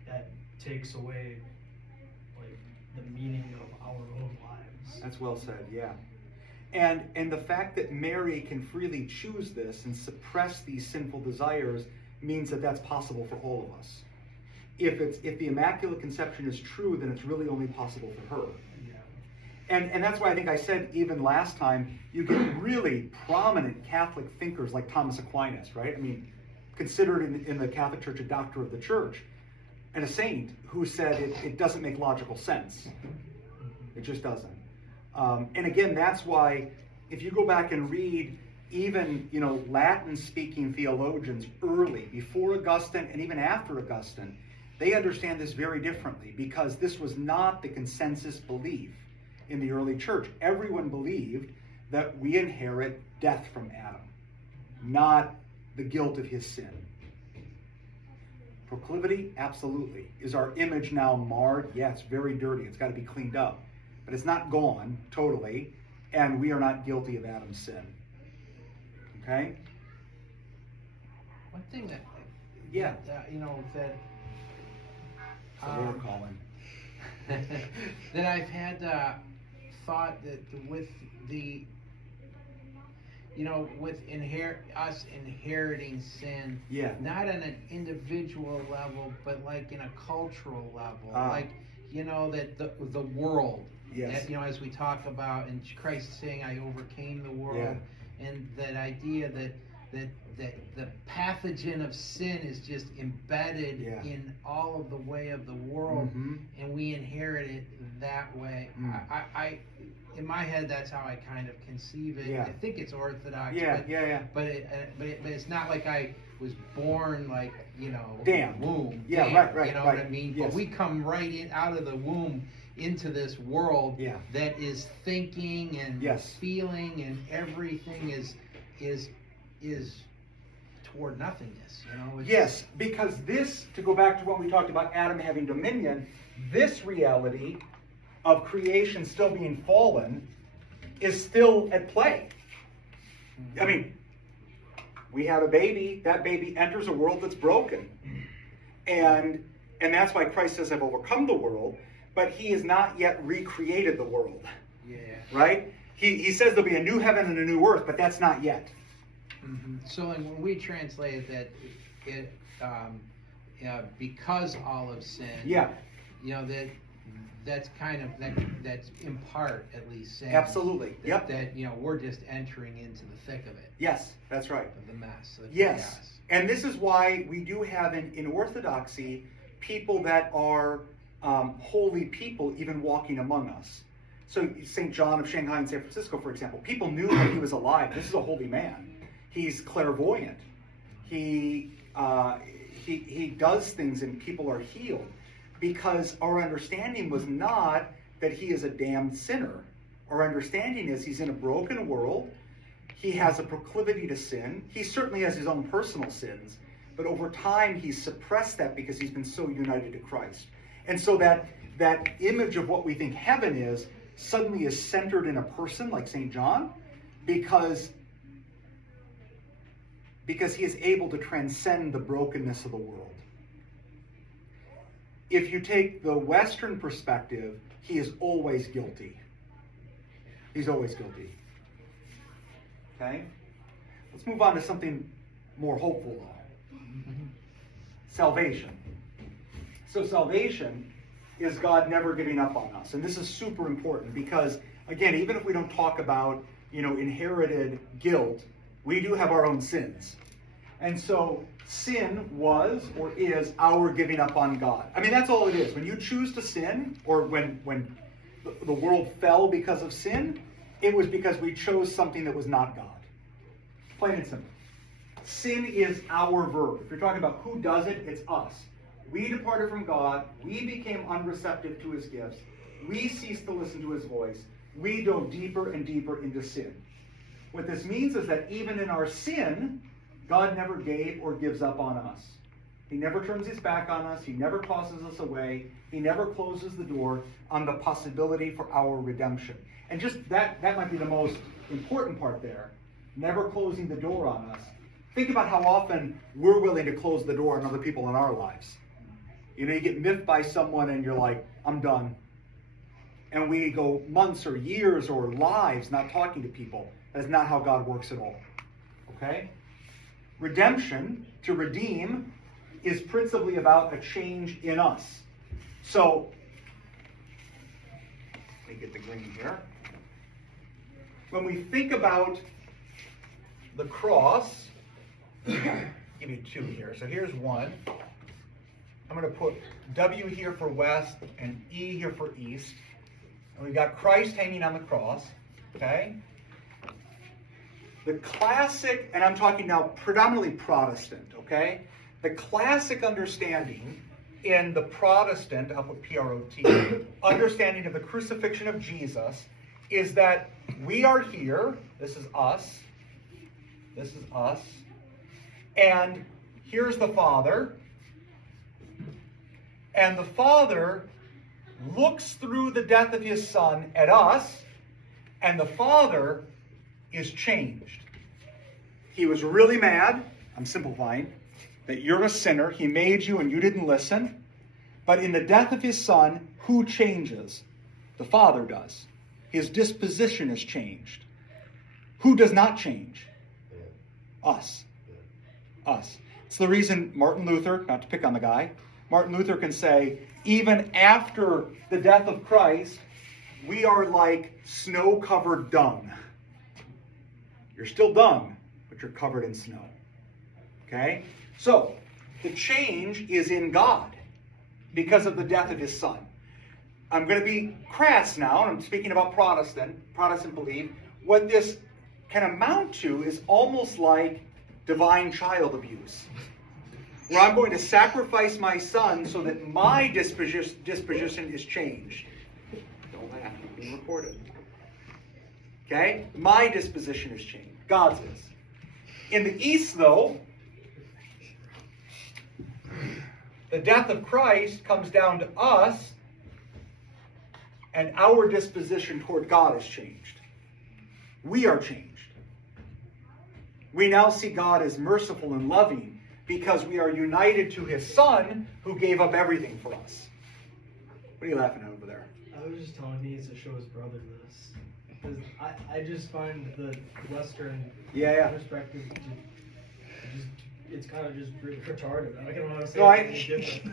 That takes away the meaning of our own lives. That's well said, yeah. And the fact that Mary can freely choose this and suppress these sinful desires means that that's possible for all of us. If the Immaculate Conception is true, then it's really only possible for her. Yeah. And that's why I think I said even last time, you get really prominent Catholic thinkers like Thomas Aquinas, right? Considered in the Catholic Church a doctor of the Church, and a saint who said it doesn't make logical sense. It just doesn't. And again, that's why if you go back and read even Latin-speaking theologians early, before Augustine and even after Augustine, they understand this very differently, because this was not the consensus belief in the early church. Everyone believed that we inherit death from Adam, not the guilt of his sin. Proclivity, absolutely. Is our image now marred? Yeah, it's very dirty. It's got to be cleaned up. But it's not gone totally, and we are not guilty of Adam's sin. Okay? One thing that, Yeah. that So we're calling. that I've had thought that with the, with us inheriting sin, Yeah. not on an individual level, but like in a cultural level, like that the world. Yes. That, as we talk about, and Christ saying, "I overcame the world," and that idea that the pathogen of sin is just embedded in all of the way of the world, and we inherit it that way. I in my head, that's how I kind of conceive it. I think it's orthodox. But it's not like I was born like damned. womb. Yeah, damned, right. You know what I mean? Yes. But we come right in out of the womb into this world that is thinking and feeling, and everything is toward nothingness. Yes, because this, to go back to what we talked about Adam having dominion, this reality of creation still being fallen is still at play. I mean, we have a baby, that baby enters a world that's broken. And that's why Christ says, "I've overcome the world," but he has not yet recreated the world. Right? He says there'll be a new heaven and a new earth, but that's not yet. So when we translate that because all of sin, that's kind of that's in part at least saying Absolutely. that we're just entering into the thick of it. Yes, that's right. Of the mess. The Yes. chaos. And this is why we do have in Orthodoxy people that are holy people even walking among us. So St. John of Shanghai and San Francisco, for example, people knew that he was alive. This is a holy man. He's clairvoyant. He does things and people are healed, because our understanding was not that he is a damned sinner. Our understanding is he's in a broken world. He has a proclivity to sin. He certainly has his own personal sins, but over time he's suppressed that because he's been so united to Christ. And so that image of what we think heaven is suddenly is centered in a person like St. John, because he is able to transcend the brokenness of the world. If you take the Western perspective, he is always guilty. He's always guilty. Okay? Let's move on to something more hopeful, though. Salvation. So salvation is God never giving up on us. And this is super important because, again, even if we don't talk about, inherited guilt, we do have our own sins. And so sin was or is our giving up on God. I mean, that's all it is. When you choose to sin, or when the world fell because of sin, it was because we chose something that was not God. Plain and simple. Sin is our verb. If you're talking about who does it, it's us. We departed from God. We became unreceptive to his gifts. We ceased to listen to his voice. We dove deeper and deeper into sin. What this means is that even in our sin, God never gave or gives up on us. He never turns his back on us. He never tosses us away. He never closes the door on the possibility for our redemption. And just that might be the most important part there. Never closing the door on us. Think about how often we're willing to close the door on other people in our lives. You get miffed by someone and you're like, I'm done. And we go months or years or lives not talking to people. That is not how God works at all. Okay? Redemption, to redeem, is principally about a change in us. So, let me get the green here. When we think about the cross, give you two here. So here's one. I'm going to put W here for west and E here for east. And we've got Christ hanging on the cross. Okay? The classic, and I'm talking now predominantly Protestant, okay? The classic understanding in the Protestant, I'll put P-R-O-T, understanding of the crucifixion of Jesus is that we are here, this is us, and here's the Father, And the Father looks through the death of his Son at us, and the Father is changed. He was really mad, I'm simplifying, that you're a sinner. He made you and you didn't listen. But in the death of his Son, who changes? The Father does. His disposition is changed. Who does not change? Us. Us. It's the reason Martin Luther, not to pick on the guy, Martin Luther can say, even after the death of Christ, we are like snow-covered dung. You're still dung, but you're covered in snow. Okay? So, the change is in God because of the death of his Son. I'm going to be crass now, and I'm speaking about Protestant belief. What this can amount to is almost like divine child abuse, where I'm going to sacrifice my son so that my disposition is changed. Don't laugh, it's being recorded. Okay? My disposition is changed. God's is. In the East, though, the death of Christ comes down to us, and our disposition toward God is changed. We are changed. We now see God as merciful and loving because we are united to his Son who gave up everything for us. What are you laughing at over there? I was just telling he needs to show his brother this. Because I just find the Western perspective it's kind of just really retarded. I don't know how to say anything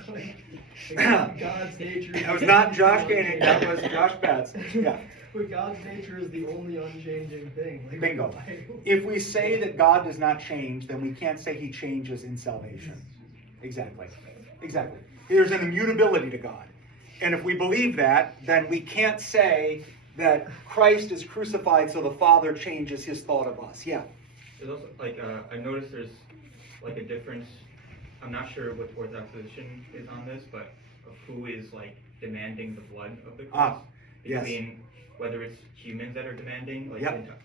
different. God's nature. That was not Josh Koenig, that was Josh Batts. Yeah. But God's nature is the only unchanging thing. Like, Bingo. If we say that God does not change, then we can't say he changes in salvation. Exactly. Exactly. There's an immutability to God. And if we believe that, then we can't say that Christ is crucified so the Father changes his thought of us. Yeah. There's also, I noticed there's, a difference. I'm not sure what the Orthodox position is on this, but of who is, demanding the blood of the cross. Between whether it's humans that are demanding,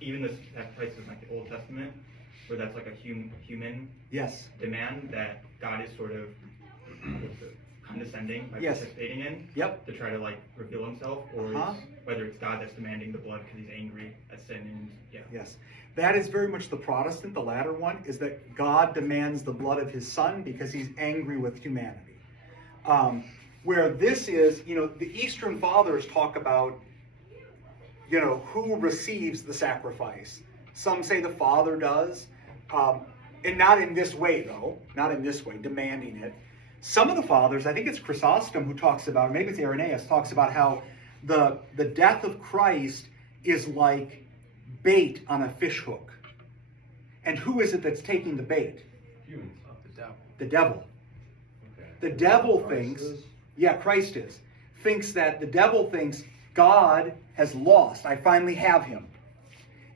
even the sacrifices in the Old Testament, where that's a human demand that God is sort of condescending by participating in to try to reveal himself, or whether it's God that's demanding the blood because he's angry at sin and Yes. That is very much the Protestant, the latter one, is that God demands the blood of his Son because he's angry with humanity. Where this is, the Eastern Fathers talk about, who receives the sacrifice. Some say the Father does, and not in this way, though. Not in this way, demanding it. Some of the Fathers, I think it's Chrysostom who talks about, maybe it's Irenaeus, talks about how the death of Christ is like bait on a fish hook. And who is it that's taking the bait? Humans. The devil. The devil. Okay. The devil thinks, Christ thinks that the devil thinks God has lost. I finally have him.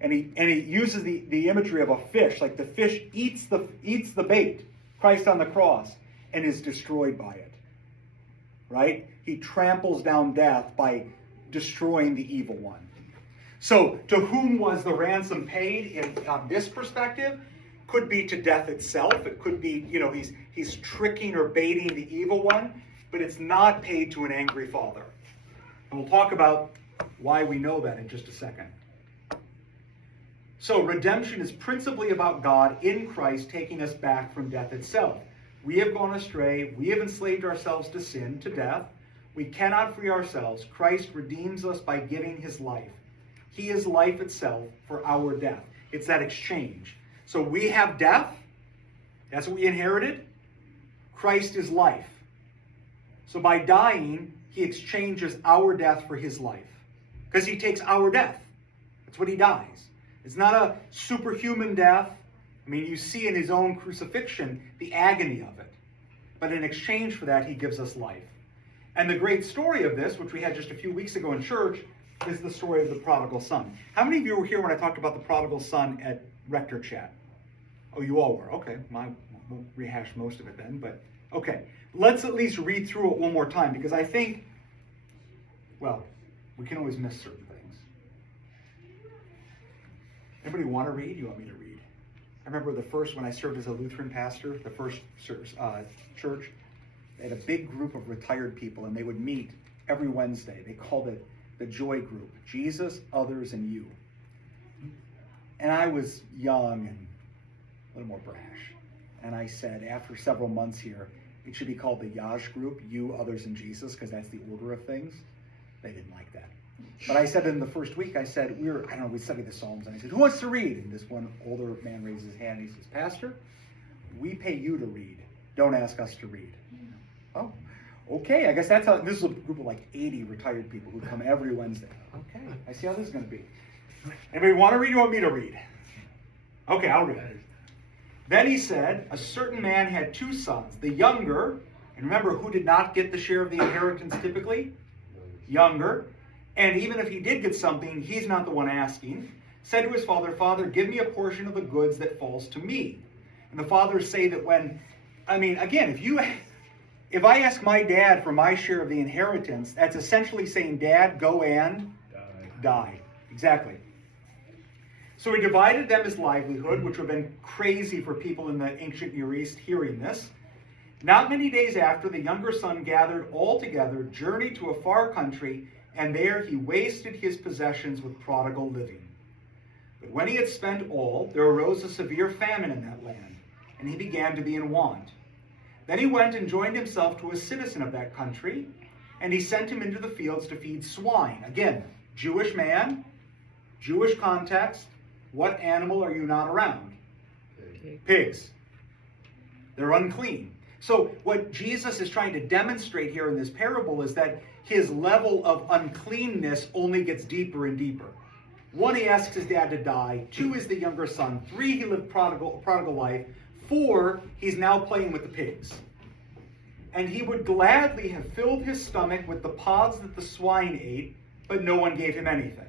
And he uses the imagery of a fish, like the fish eats the bait, Christ on the cross, and is destroyed by it. Right? He tramples down death by destroying the evil one. So, to whom was the ransom paid on this perspective? Could be to death itself. It could be, he's tricking or baiting the evil one, but it's not paid to an angry father. And we'll talk about why we know that in just a second. So, redemption is principally about God in Christ taking us back from death itself. We have gone astray. We have enslaved ourselves to sin, to death. We cannot free ourselves. Christ redeems us by giving his life. He is life itself for our death. It's that exchange. So we have death. That's what we inherited. Christ is life. So by dying, he exchanges our death for his life. Because he takes our death. That's what he dies. It's not a superhuman death. I mean, you see in his own crucifixion the agony of it. But in exchange for that, he gives us life. And the great story of this, which we had just a few weeks ago in church, is the story of the prodigal son. How many of you were here when I talked about the prodigal son at Rector Chat? Oh, you all were. Okay. I won't rehash most of it then, but okay. Let's at least read through it one more time, because I think, we can always miss certain things. Anybody want to read? You want me to read? I remember when I served as a Lutheran pastor, the first church, They had a big group of retired people, and they would meet every Wednesday. They called it the Joy Group, Jesus, Others, and You. And I was young and a little more brash. And I said, after several months here, it should be called the Yaj Group, You, Others, and Jesus, because that's the order of things. They didn't like that. But I said in the first week, I said, we studied the Psalms, and I said, who wants to read? And this one older man raises his hand, and he says, Pastor, we pay you to read. Don't ask us to read. Oh, okay, I guess that's how, this is a group of like 80 retired people who come every Wednesday. Okay, I see how this is going to be. Anybody want to read or you want me to read? Okay, I'll read. Then he said, a certain man had 2 sons. The younger, and remember, who did not get the share of the inheritance typically? Younger. And even if he did get something, he's not the one asking. Said to his father, Father, give me a portion of the goods that falls to me. And the fathers say that again, if I ask my dad for my share of the inheritance, that's essentially saying, Dad, go and die. Exactly. So he divided them his livelihood, which would have been crazy for people in the ancient Near East hearing this. Not many days after, the younger son gathered all together, journeyed to a far country, and there he wasted his possessions with prodigal living. But when he had spent all, there arose a severe famine in that land, and he began to be in want. Then he went and joined himself to a citizen of that country, and he sent him into the fields to feed swine. Again, Jewish man, Jewish context. What animal are you not around? Pigs. They're unclean. So what Jesus is trying to demonstrate here in this parable is that his level of uncleanness only gets deeper and deeper. 1, he asks his dad to die. 2 is the younger son. 3, he lived prodigal life. 4, he's now playing with the pigs. And he would gladly have filled his stomach with the pods that the swine ate, but no one gave him anything.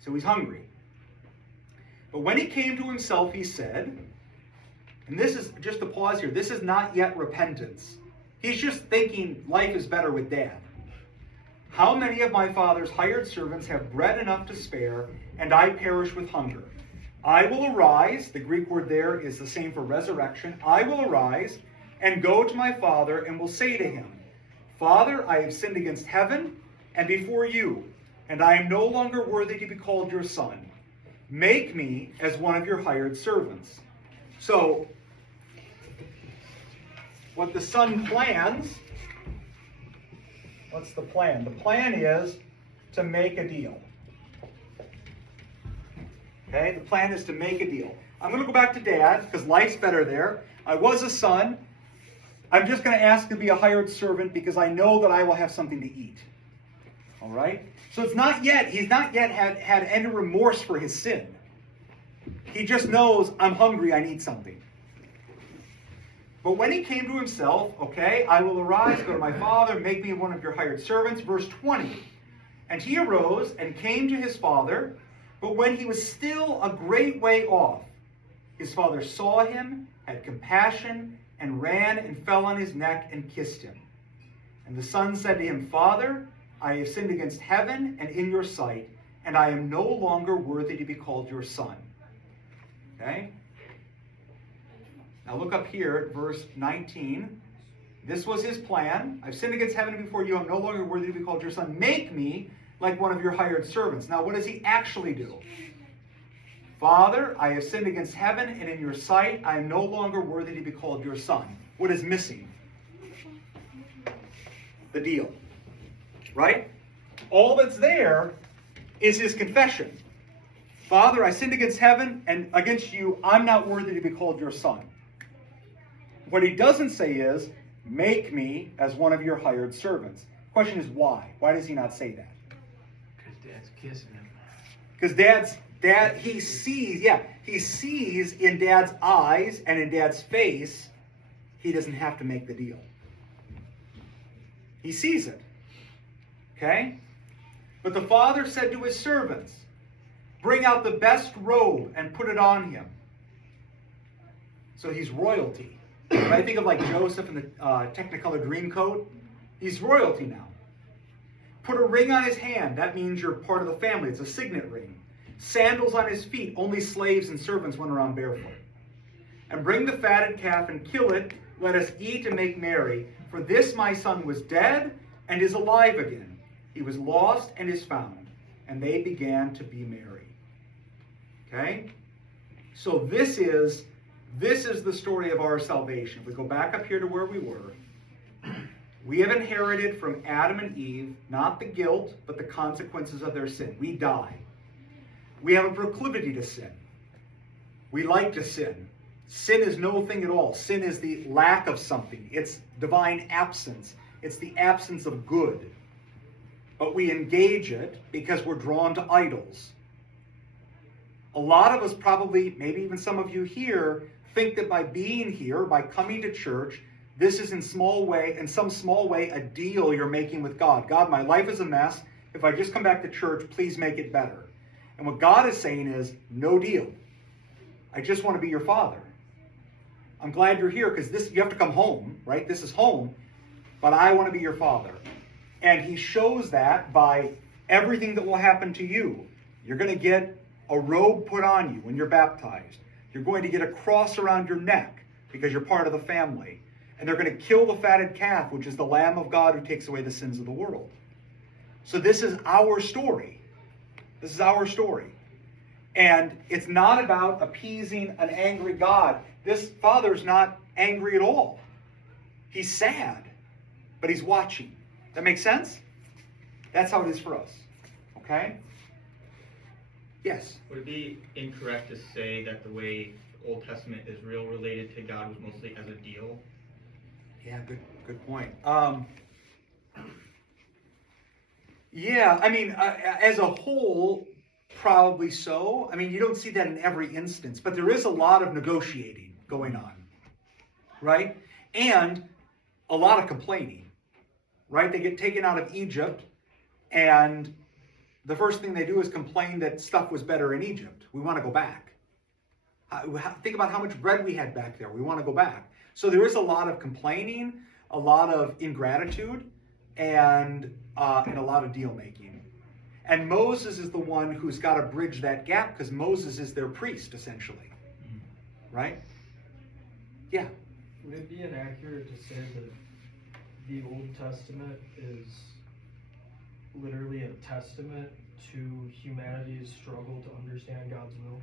So he's hungry. But when he came to himself, he said, and this is just a pause here, this is not yet repentance. He's just thinking life is better with dad. How many of my father's hired servants have bread enough to spare, and I perish with hunger? I will arise, the Greek word there is the same for resurrection. I will arise and go to my father and will say to him, Father, I have sinned against heaven and before you, and I am no longer worthy to be called your son. Make me as one of your hired servants. So, what the son plans, what's the plan? The plan is to make a deal. Okay, the plan is to make a deal. I'm going to go back to dad, because life's better there. I was a son. I'm just going to ask to be a hired servant because I know that I will have something to eat. All right? So he's not yet had any remorse for his sin. He just knows, I'm hungry, I need something. But when he came to himself, okay, I will arise, go to my father, make me one of your hired servants. Verse 20. And he arose and came to his father, but when he was still a great way off, his father saw him, had compassion, and ran and fell on his neck and kissed him. And the son said to him, Father, I have sinned against heaven and in your sight, and I am no longer worthy to be called your son. Okay? Now look up here at verse 19. This was his plan. I've sinned against heaven and before you. I'm no longer worthy to be called your son. Make me like one of your hired servants. Now what does he actually do? Father, I have sinned against heaven and in your sight. I am no longer worthy to be called your son. What is missing? The deal. Right? All that's there is his confession. Father, I sinned against heaven and against you. I'm not worthy to be called your son. What he doesn't say is, make me as one of your hired servants. Question is why? Why does he not say that? Because dad's kissing him. Because he sees in dad's eyes and in dad's face, he doesn't have to make the deal. He sees it. Okay? But the father said to his servants, bring out the best robe and put it on him. So he's royalty. When I think of like Joseph in the Technicolor dream coat, he's royalty now. Put a ring on his hand. That means you're part of the family. It's a signet ring. Sandals on his feet. Only slaves and servants went around barefoot. And bring the fatted calf and kill it. Let us eat and make merry. For this my son was dead and is alive again. He was lost and is found. And they began to be merry. Okay? So this is the story of our salvation. If we go back up here to where we were, we have inherited from Adam and Eve not the guilt, but the consequences of their sin. We die. We have a proclivity to sin. We like to sin. Sin is no thing at all. Sin is the lack of something. It's divine absence. It's the absence of good. But we engage it because we're drawn to idols. A lot of us probably, maybe even some of you here, think that by being here, by coming to church, this is in some small way, a deal you're making with God. God, my life is a mess. If I just come back to church, please make it better. And what God is saying is, no deal. I just want to be your father. I'm glad you're here because you have to come home, right? This is home, but I want to be your father. And he shows that by everything that will happen to you. You're going to get a robe put on you when you're baptized. You're going to get a cross around your neck because you're part of the family. And they're going to kill the fatted calf, which is the Lamb of God who takes away the sins of the world. So this is our story. This is our story. And it's not about appeasing an angry God. This father's not angry at all. He's sad, but he's watching. That makes sense? That's how it is for us. Okay? Yes? Would it be incorrect to say that the way the Old Testament Israel related to God was mostly as a deal? Yeah, good point. Yeah, I mean, as a whole, probably so. I mean, you don't see that in every instance, but there is a lot of negotiating going on, right? And a lot of complaining, right? They get taken out of Egypt, and the first thing they do is complain that stuff was better in Egypt. We want to go back. Think about how much bread we had back there. We want to go back. So there is a lot of complaining, a lot of ingratitude, and a lot of deal making. And Moses is the one who's got to bridge that gap because Moses is their priest, essentially. Right? Yeah. Would it be inaccurate to say that the Old Testament is literally a testament to humanity's struggle to understand God's will?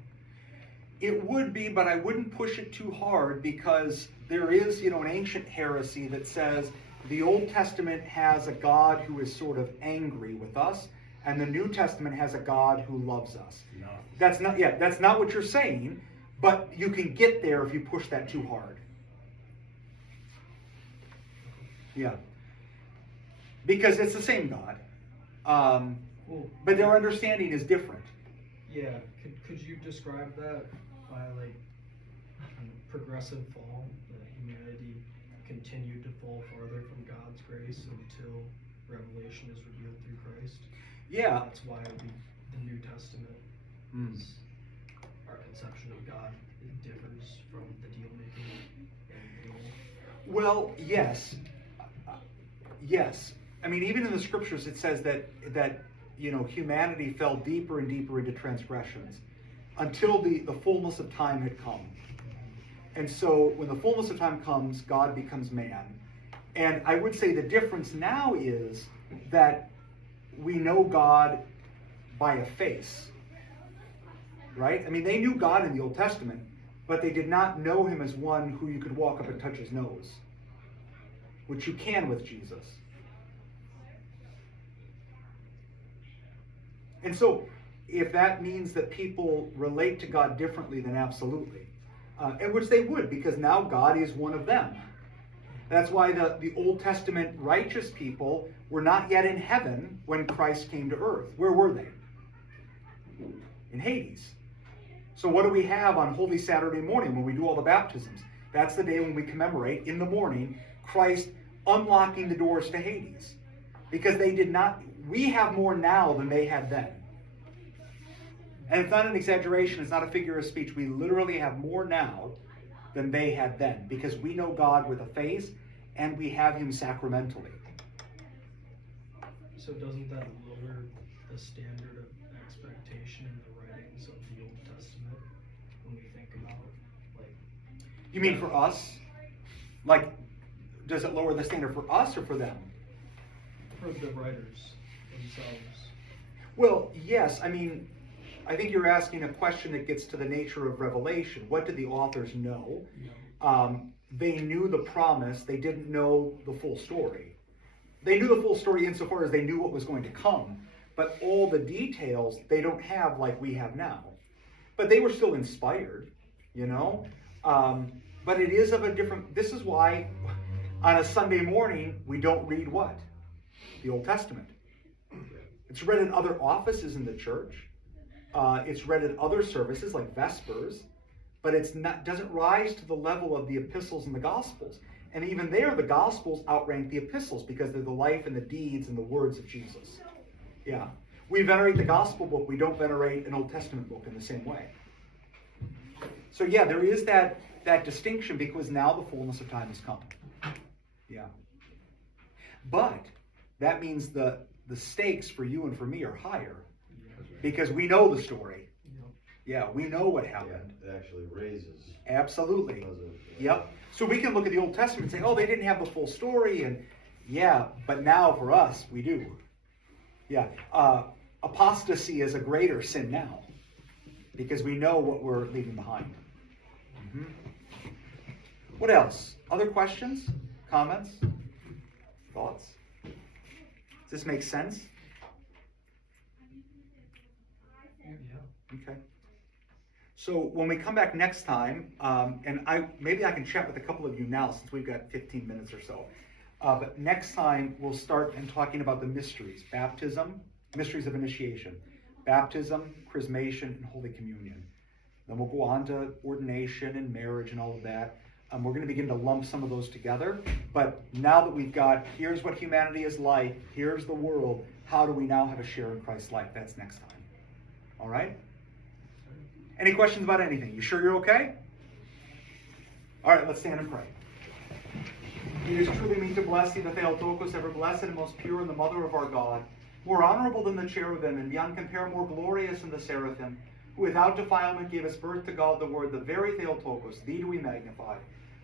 It would be, but I wouldn't push it too hard because there is, an ancient heresy that says the Old Testament has a God who is sort of angry with us, and the New Testament has a God who loves us. No. That's not what you're saying, but you can get there if you push that too hard. Yeah. Because it's the same God. But their understanding is different. Yeah, could you describe that by like progressive fall, that humanity continued to fall farther from God's grace until revelation is revealed through Christ? Yeah. That's why the New Testament is our conception of God. It differs from the deal making and the old. Well, yes. Yes. I mean, even in the scriptures, it says that humanity fell deeper and deeper into transgressions until the fullness of time had come. And so when the fullness of time comes, God becomes man. And I would say the difference now is that we know God by a face. Right? I mean, they knew God in the Old Testament, but they did not know him as one who you could walk up and touch his nose, which you can with Jesus. And so, if that means that people relate to God differently, then absolutely. And which they would, because now God is one of them. That's why the Old Testament righteous people were not yet in heaven when Christ came to earth. Where were they? In Hades. So what do we have on Holy Saturday morning when we do all the baptisms? That's the day when we commemorate, in the morning, Christ unlocking the doors to Hades. Because we have more now than they had then. And it's not an exaggeration, it's not a figure of speech. We literally have more now than they had then. Because we know God with a face, and we have him sacramentally. So doesn't that lower the standard of expectation in the writings of the Old Testament when we think about, like... You mean for us? Like, does it lower the standard for us or for them? For the writers themselves. Well, yes. I mean, I think you're asking a question that gets to the nature of revelation. What did the authors know? They knew the promise. They didn't know the full story. They knew the full story insofar as they knew what was going to come. But all the details they don't have like we have now. But they were still inspired, you know. But it is of a different... This is why on a Sunday morning we don't read what? The Old Testament. It's read in other offices in the church. It's read in other services like Vespers. But it's not, doesn't rise to the level of the epistles and the Gospels. And even there, the Gospels outrank the epistles because they're the life and the deeds and the words of Jesus. Yeah. We venerate the Gospel book. We don't venerate an Old Testament book in the same way. So yeah, there is that distinction because now the fullness of time has come. Yeah. But that means the stakes for you and for me are higher because we know the story. Yeah, we know what happened. Yeah, it actually raises. Absolutely. Because of, Yep. So we can look at the Old Testament and say, oh, they didn't have the full story. And yeah, but now for us, we do. Yeah. Apostasy is a greater sin now because we know what we're leaving behind. Mm-hmm. What else? Other questions? Comments? Thoughts? Does this make sense? Yeah. Okay. So when we come back next time, and maybe I can chat with a couple of you now since we've got 15 minutes or so. But next time we'll start talking about the mysteries: baptism, mysteries of initiation, baptism, chrismation, and Holy Communion. Then we'll go on to ordination and marriage and all of that. We're going to begin to lump some of those together. But now that we've got, here's what humanity is like, here's the world, how do we now have a share in Christ's life? That's next time. All right? Any questions about anything? You sure you're okay? All right, let's stand and pray. It is truly meet to bless thee, the Theotokos, ever blessed and most pure, and the mother of our God, more honorable than the cherubim, and beyond compare more glorious than the seraphim, who without defilement gave us birth to God the Word, the very Theotokos. Thee do we magnify.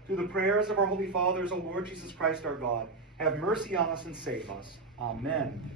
Through the prayers of our holy fathers, O Lord Jesus Christ our God, have mercy on us and save us. Amen.